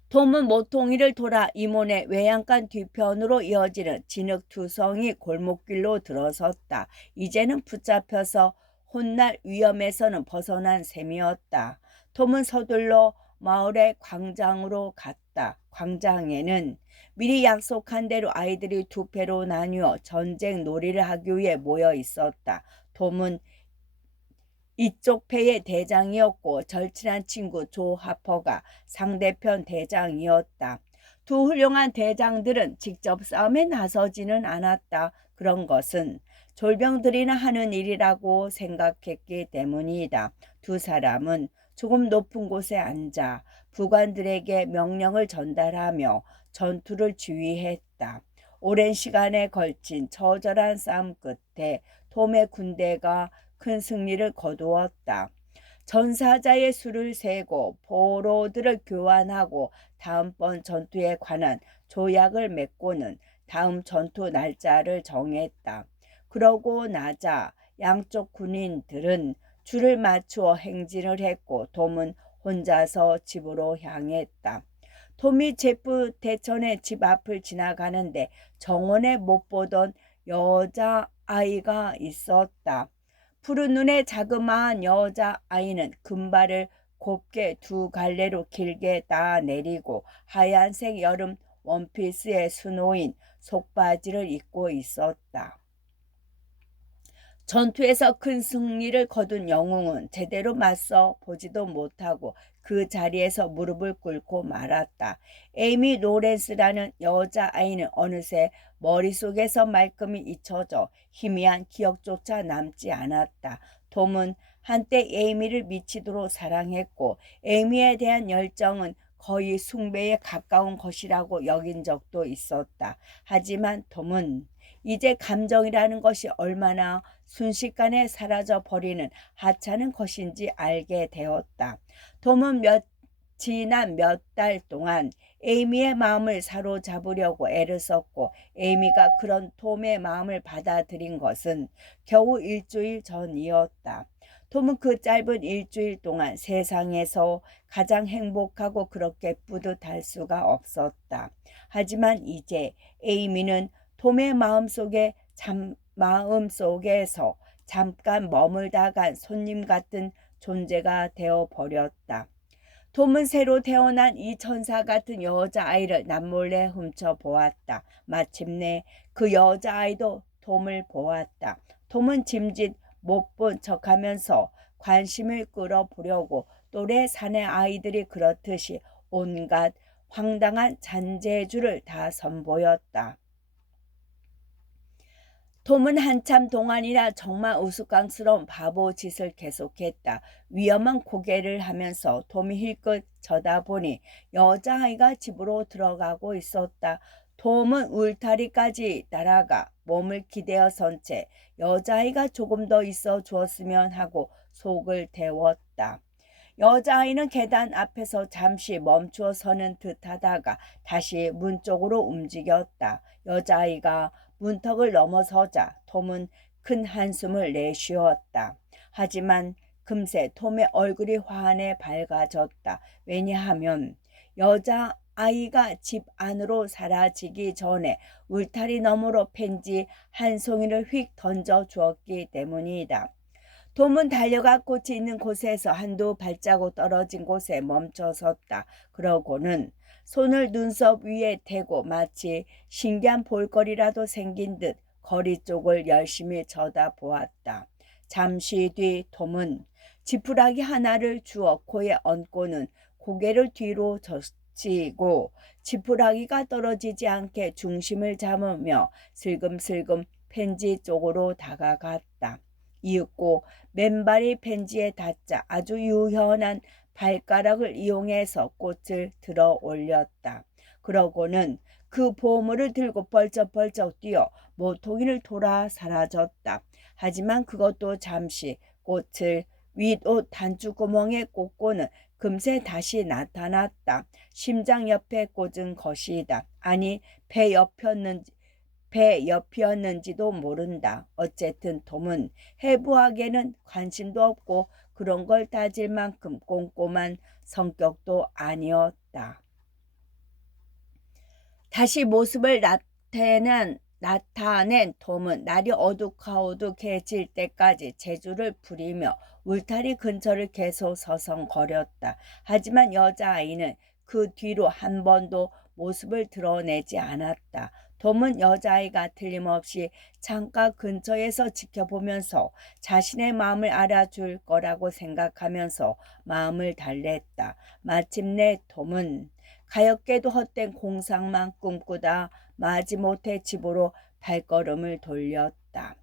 톰은 모퉁이를 돌아 이모네 외양간 뒤편으로 이어지는 진흙투성이 골목길로 들어섰다. 이제는 붙잡혀서 혼날 위험에서는 벗어난 셈이었다. 톰은 서둘러 마을의 광장으로 갔다. 광장에는 미리 약속한 대로 아이들이 두 패로 나뉘어 전쟁 놀이를 하기 위해 모여 있었다. 톰은 이쪽 패의 대장이었고 절친한 친구 조 하퍼가 상대편 대장이었다. 두 훌륭한 대장들은 직접 싸움에 나서지는 않았다. 그런 것은 졸병들이나 하는 일이라고 생각했기 때문이다. 두 사람은 조금 높은 곳에 앉아 부관들에게 명령을 전달하며 전투를 지휘했다. 오랜 시간에 걸친 처절한 싸움 끝에 톰의 군대가 큰 승리를 거두었다. 전사자의 수를 세고 포로들을 교환하고 다음번 전투에 관한 조약을 맺고는 다음 전투 날짜를 정했다. 그러고 나자 양쪽 군인들은 줄을 맞추어 행진을 했고 톰은 혼자서 집으로 향했다. 톰이 제프 대천의 집 앞을 지나가는데 정원에 못 보던 여자아이가 있었다. 푸른 눈의 자그마한 여자아이는 금발을 곱게 두 갈래로 길게 따 내리고 하얀색 여름 원피스에 수놓인 속바지를 입고 있었다. 전투에서 큰 승리를 거둔 영웅은 제대로 맞서 보지도 못하고 그 자리에서 무릎을 꿇고 말았다. 에이미 로렌스라는 여자아이는 어느새 머릿속에서 말끔히 잊혀져 희미한 기억조차 남지 않았다. 톰은 한때 에이미를 미치도록 사랑했고 에이미에 대한 열정은 거의 숭배에 가까운 것이라고 여긴 적도 있었다. 하지만 톰은 이제 감정이라는 것이 얼마나 순식간에 사라져 버리는 하찮은 것인지 알게 되었다. 톰은 지난 몇 달 동안 에이미의 마음을 사로잡으려고 애를 썼고 에이미가 그런 톰의 마음을 받아들인 것은 겨우 일주일 전이었다. 톰은 그 짧은 일주일 동안 세상에서 가장 행복하고 그렇게 뿌듯할 수가 없었다. 하지만 이제 에이미는 톰의 마음속에서 잠깐 머물다 간 손님 같은 존재가 되어버렸다. 톰은 새로 태어난 이 천사 같은 여자아이를 남몰래 훔쳐보았다. 마침내 그 여자아이도 톰을 보았다. 톰은 짐짓 못 본 척하면서 관심을 끌어보려고 또래 사내 아이들이 그렇듯이 온갖 황당한 잔재주를 다 선보였다. 톰은 한참 동안이나 정말 우스꽝스러운 바보 짓을 계속했다. 위험한 고개를 하면서 톰이 힐끗 쳐다보니 여자아이가 집으로 들어가고 있었다. 톰은 울타리까지 날아가 몸을 기대어 선 채 여자아이가 조금 더 있어 주었으면 하고 속을 데웠다. 여자아이는 계단 앞에서 잠시 멈추어 서는 듯하다가 다시 문 쪽으로 움직였다. 여자아이가 문턱을 넘어서자 톰은 큰 한숨을 내쉬었다. 하지만 금세 톰의 얼굴이 화환에 밝아졌다. 왜냐하면 여자아이가 집 안으로 사라지기 전에 울타리 너머로 펜지 한 송이를 휙 던져 주었기 때문이다. 돔은 달려가 꽃이 있는 곳에서 한두 발자국 떨어진 곳에 멈춰 섰다. 그러고는 손을 눈썹 위에 대고 마치 신기한 볼거리라도 생긴 듯 거리 쪽을 열심히 쳐다보았다. 잠시 뒤 톰은 지푸라기 하나를 주어 코에 얹고는 고개를 뒤로 젖히고 지푸라기가 떨어지지 않게 중심을 잡으며 슬금슬금 펜지 쪽으로 다가갔다. 이윽고 맨발이 펜지에 닿자 아주 유연한 발가락을 이용해서 꽃을 들어 올렸다. 그러고는 그 보물을 들고 벌쩍벌쩍 뛰어 모퉁이를 돌아 사라졌다. 하지만 그것도 잠시 꽃을 윗옷 단추구멍에 꽂고는 금세 다시 나타났다. 심장 옆에 꽂은 것이다. 아니 배 옆이었는지도 모른다. 어쨌든 톰은 해부학에는 관심도 없고 그런 걸 따질 만큼 꼼꼼한 성격도 아니었다. 다시 모습을 나타낸 톰은 날이 어둑어둑해질 때까지 재주를 부리며 울타리 근처를 계속 서성거렸다. 하지만 여자아이는 그 뒤로 한 번도 모습을 드러내지 않았다. 톰은 여자아이가 틀림없이 창가 근처에서 지켜보면서 자신의 마음을 알아줄 거라고 생각하면서 마음을 달랬다. 마침내 톰은 가엾게도 헛된 공상만 꿈꾸다 마지못해 집으로 발걸음을 돌렸다.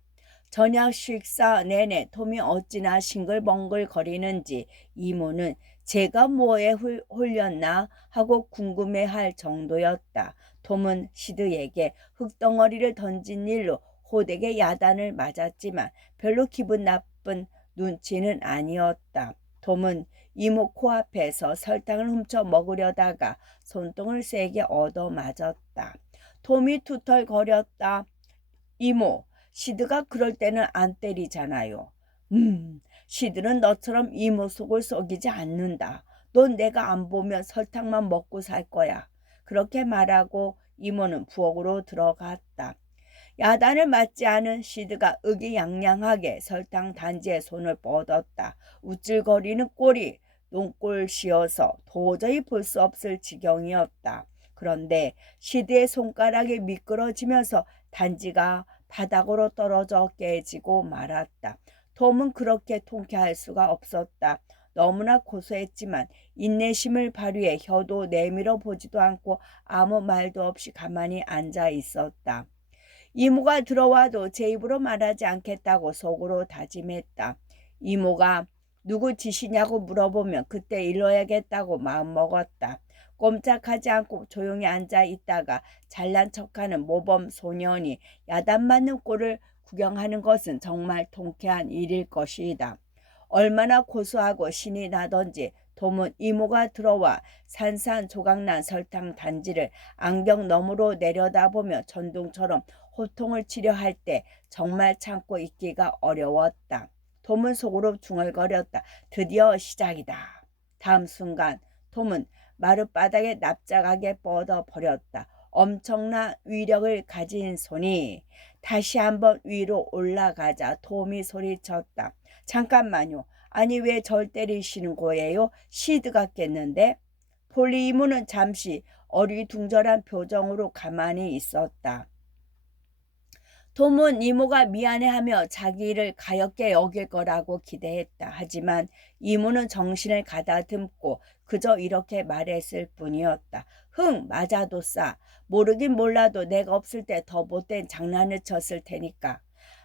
저녁 식사 내내 톰이 어찌나 싱글벙글 거리는지 이모는 제가 뭐에 홀렸나 하고 궁금해할 정도였다. 톰은 시드에게 흙덩어리를 던진 일로 호되게 야단을 맞았지만 별로 기분 나쁜 눈치는 아니었다. 톰은 이모 코앞에서 설탕을 훔쳐 먹으려다가 손등을 세게 얻어맞았다. 톰이 투덜거렸다. 이모, 시드가 그럴 때는 안 때리잖아요. 시드는 너처럼 이모 속을 속이지 않는다. 넌 내가 안 보면 설탕만 먹고 살 거야. 그렇게 말하고 이모는 부엌으로 들어갔다. 야단을 맞지 않은 시드가 의기양양하게 설탕 단지에 손을 뻗었다. 우쭐거리는 꼴이 눈꼴시어서 도저히 볼 수 없을 지경이었다. 그런데 시드의 손가락이 미끄러지면서 단지가 바닥으로 떨어져 깨지고 말았다. 톰은 그렇게 통쾌할 수가 없었다. 너무나 고소했지만 인내심을 발휘해 혀도 내밀어 보지도 않고 아무 말도 없이 가만히 앉아 있었다. 이모가 들어와도 제 입으로 말하지 않겠다고 속으로 다짐했다. 이모가 누구 짓이냐고 물어보면 그때 일러야겠다고 마음먹었다. 꼼짝하지 않고 조용히 앉아 있다가 잘난 척하는 모범 소년이 야단 맞는 꼴을 구경하는 것은 정말 통쾌한 일일 것이다. 얼마나 고소하고 신이 나던지 톰은 이모가 들어와 산산조각난 설탕 단지를 안경 너머로 내려다보며 전둥처럼 호통을 치려 할 때 정말 참고 있기가 어려웠다. 톰은 속으로 중얼거렸다. 드디어 시작이다. 다음 순간 톰은 마룻바닥에 납작하게 뻗어버렸다. 엄청난 위력을 가진 손이 다시 한번 위로 올라가자 톰이 소리쳤다. 잠깐만요. 아니 왜 절 때리시는 거예요? 시드 같겠는데? 폴리 이모는 잠시 어리둥절한 표정으로 가만히 있었다. 톰은 이모가 미안해하며 자기를 가엾게 여길 거라고 기대했다. 하지만 이모는 정신을 가다듬고 그저 이렇게 말했을 뿐이었다. 흥, 맞아도 싸. 모르긴 몰라도 내가 없을 때 더 못된 장난을 쳤을 테니까.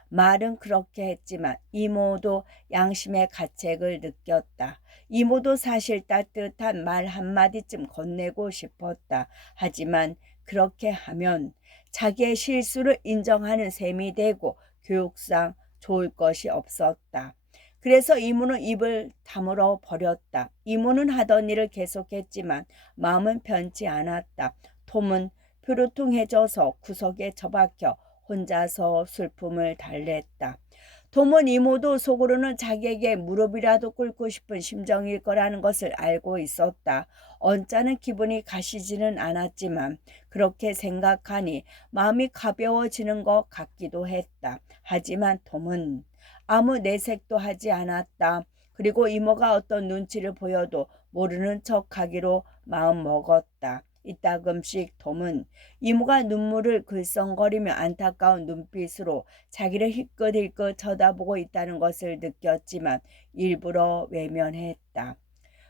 말은 그렇게 했지만 이모도 양심의 가책을 느꼈다. 이모도 사실 따뜻한 말 한마디쯤 건네고 싶었다. 하지만 그렇게 하면 자기의 실수를 인정하는 셈이 되고 교육상 좋을 것이 없었다. 그래서 이모는 입을 다물어 버렸다. 이모는 하던 일을 계속했지만 마음은 편치 않았다. 톰은 푸르퉁해져서 구석에 처박혀 혼자서 슬픔을 달랬다. 톰은 이모도 속으로는 자기에게 무릎이라도 꿇고 싶은 심정일 거라는 것을 알고 있었다. 언짢은 기분이 가시지는 않았지만 그렇게 생각하니 마음이 가벼워지는 것 같기도 했다. 하지만 톰은 아무 내색도 하지 않았다. 그리고 이모가 어떤 눈치를 보여도 모르는 척하기로 마음먹었다. 이따금씩 톰은 이모가 눈물을 글썽거리며 안타까운 눈빛으로 자기를 희끗희끗 쳐다보고 있다는 것을 느꼈지만 일부러 외면했다.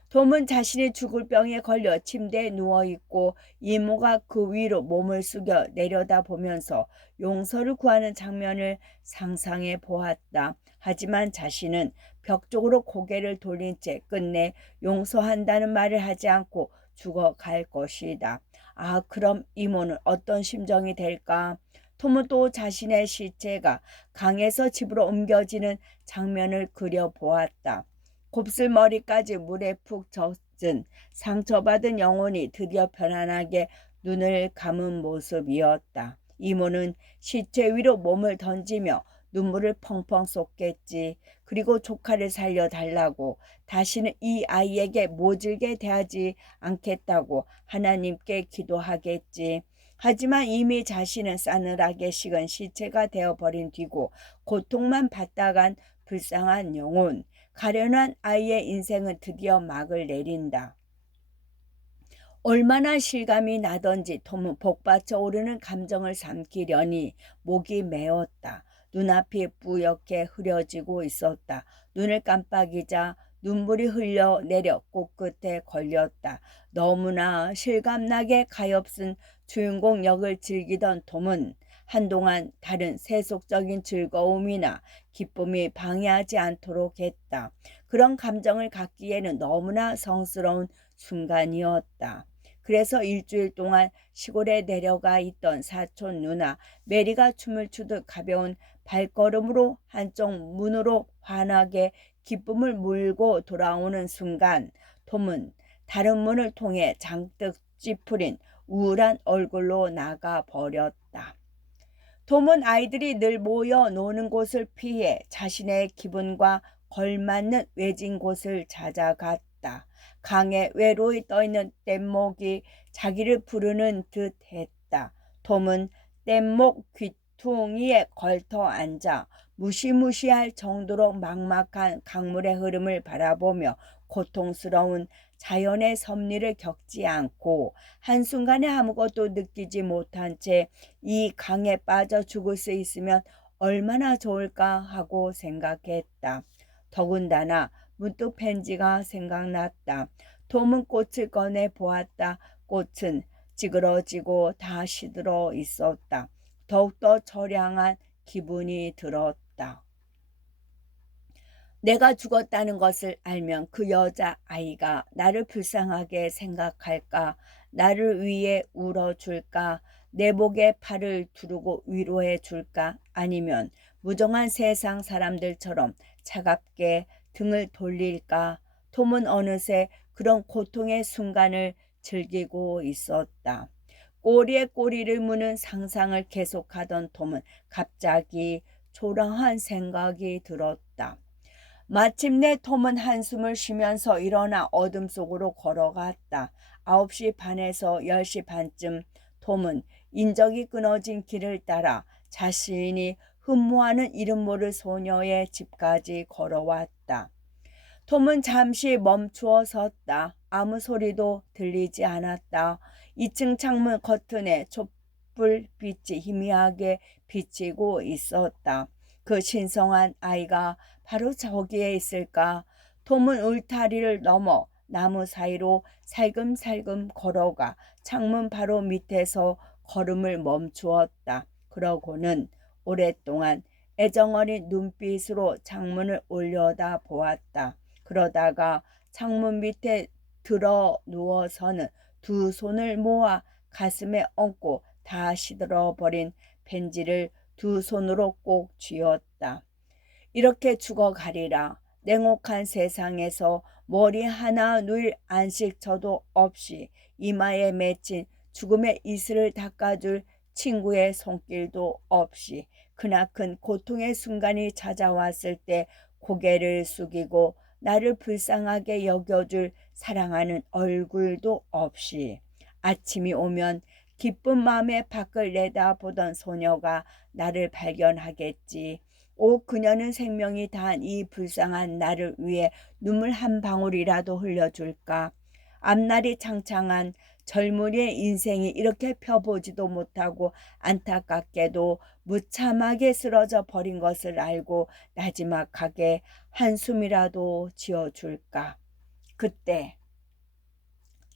톰은 자신이 죽을 병에 걸려 침대에 누워있고 이모가 그 위로 몸을 숙여 내려다보면서 용서를 구하는 장면을 상상해 보았다. 하지만 자신은 벽 쪽으로 고개를 돌린 채 끝내 용서한다는 말을 하지 않고 죽어갈 것이다. 아, 그럼 이모는 어떤 심정이 될까? 톰은 또 자신의 시체가 강에서 집으로 옮겨지는 장면을 그려보았다. 곱슬머리까지 물에 푹 젖은 상처받은 영혼이 드디어 편안하게 눈을 감은 모습이었다. 이모는 시체 위로 몸을 던지며 눈물을 펑펑 쏟겠지. 그리고 조카를 살려달라고, 다시는 이 아이에게 모질게 대하지 않겠다고 하나님께 기도하겠지. 하지만 이미 자신은 싸늘하게 식은 시체가 되어버린 뒤고 고통만 받다간 불쌍한 영혼, 가련한 아이의 인생은 드디어 막을 내린다. 얼마나 실감이 나던지 톰은 복받쳐 오르는 감정을 삼키려니 목이 메었다. 눈앞이 뿌옇게 흐려지고 있었다. 눈을 깜빡이자 눈물이 흘러 내려 코끝에 걸렸다. 너무나 실감나게 가엾은 주인공 역을 즐기던 톰은 한동안 다른 세속적인 즐거움이나 기쁨이 방해하지 않도록 했다. 그런 감정을 갖기에는 너무나 성스러운 순간이었다. 그래서 일주일 동안 시골에 내려가 있던 사촌 누나 메리가 춤을 추듯 가벼운 발걸음으로 한쪽 문으로 환하게 기쁨을 몰고 돌아오는 순간 톰은 다른 문을 통해 잔뜩 찌푸린 우울한 얼굴로 나가 버렸다. 톰은 아이들이 늘 모여 노는 곳을 피해 자신의 기분과 걸맞는 외진 곳을 찾아갔다. 강에 외로이 떠있는 뗏목이 자기를 부르는 듯 했다. 톰은 뗏목 귀퉁이에 걸터 앉아 무시무시할 정도로 막막한 강물의 흐름을 바라보며 고통스러운 자연의 섭리를 겪지 않고 한순간에 아무것도 느끼지 못한 채 이 강에 빠져 죽을 수 있으면 얼마나 좋을까 하고 생각했다. 더군다나 문득 펜지가 생각났다. 톰은 꽃을 꺼내 보았다. 꽃은 찌그러지고 다 시들어 있었다. 더욱더 처량한 기분이 들었다. 내가 죽었다는 것을 알면 그 여자아이가 나를 불쌍하게 생각할까? 나를 위해 울어줄까? 내 목에 팔을 두르고 위로해 줄까? 아니면 무정한 세상 사람들처럼 차갑게 등을 돌릴까? 톰은 어느새 그런 고통의 순간을 즐기고 있었다. 꼬리에 꼬리를 무는 상상을 계속하던 톰은 갑자기 초라한 생각이 들었다. 마침내 톰은 한숨을 쉬면서 일어나 어둠 속으로 걸어갔다. 9시 반에서 10시 반쯤 톰은 인적이 끊어진 길을 따라 자신이 흠모하는 이름 모를 소녀의 집까지 걸어왔다. 톰은 잠시 멈추어 섰다. 아무 소리도 들리지 않았다. 2층 창문 커튼에 촛불빛이 희미하게 비치고 있었다. 그 신성한 아이가 바로 저기에 있을까? 톰은 울타리를 넘어 나무 사이로 살금살금 걸어가 창문 바로 밑에서 걸음을 멈추었다. 그러고는 오랫동안 애정어린 눈빛으로 창문을 올려다 보았다. 그러다가 창문 밑에 들어 누워서는 두 손을 모아 가슴에 얹고 다 시들어버린 펜지를 두 손으로 꼭 쥐었다. 이렇게 죽어가리라. 냉혹한 세상에서 머리 하나 누일 안식처도 없이 이마에 맺힌 죽음의 이슬을 닦아줄 친구의 손길도 없이 크나큰 고통의 순간이 찾아왔을 때 고개를 숙이고 나를 불쌍하게 여겨줄 사랑하는 얼굴도 없이 아침이 오면 기쁜 마음에 밖을 내다보던 소녀가 나를 발견하겠지. 그녀는 생명이 다한 이 불쌍한 나를 위해 눈물 한 방울이라도 흘려줄까? 앞날이 창창한 젊은이의 인생이 이렇게 펴보지도 못하고 안타깝게도 무참하게 쓰러져 버린 것을 알고 나지막하게 한숨이라도 지어줄까? 그때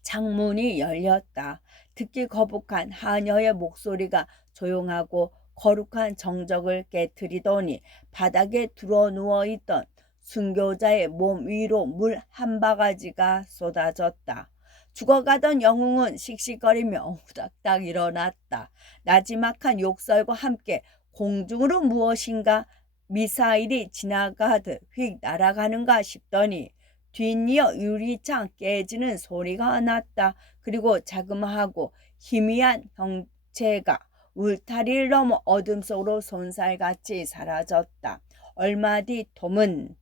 창문이 열렸다. 듣기 거북한 하녀의 목소리가 조용하고 거룩한 정적을 깨뜨리더니 바닥에 드러누워 있던 순교자의 몸 위로 물 한 바가지가 쏟아졌다. 죽어가던 영웅은 씩씩거리며 후닥닥 일어났다. 나지막한 욕설과 함께 공중으로 무엇인가 미사일이 지나가듯 휙 날아가는가 싶더니 뒷이어 유리창 깨지는 소리가 났다. 그리고 자그마하고 희미한 형체가 울타리를 넘어 어둠 속으로 손살같이 사라졌다. 얼마 뒤 톰은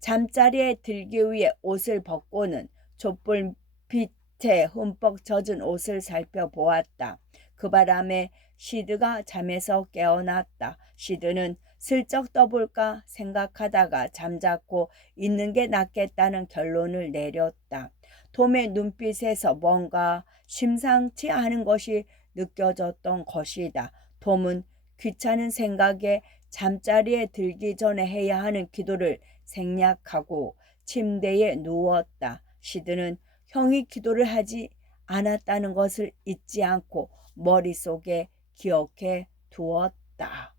잠자리에 들기 위해 옷을 벗고는 촛불빛에 흠뻑 젖은 옷을 살펴보았다. 그 바람에 시드가 잠에서 깨어났다. 시드는 슬쩍 떠볼까 생각하다가 잠자코 있는 게 낫겠다는 결론을 내렸다. 톰의 눈빛에서 뭔가 심상치 않은 것이 느껴졌던 것이다. 톰은 귀찮은 생각에 잠자리에 들기 전에 해야 하는 기도를 생략하고 침대에 누웠다. 시드는 형이 기도를 하지 않았다는 것을 잊지 않고 머릿속에 기억해 두었다.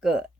끝.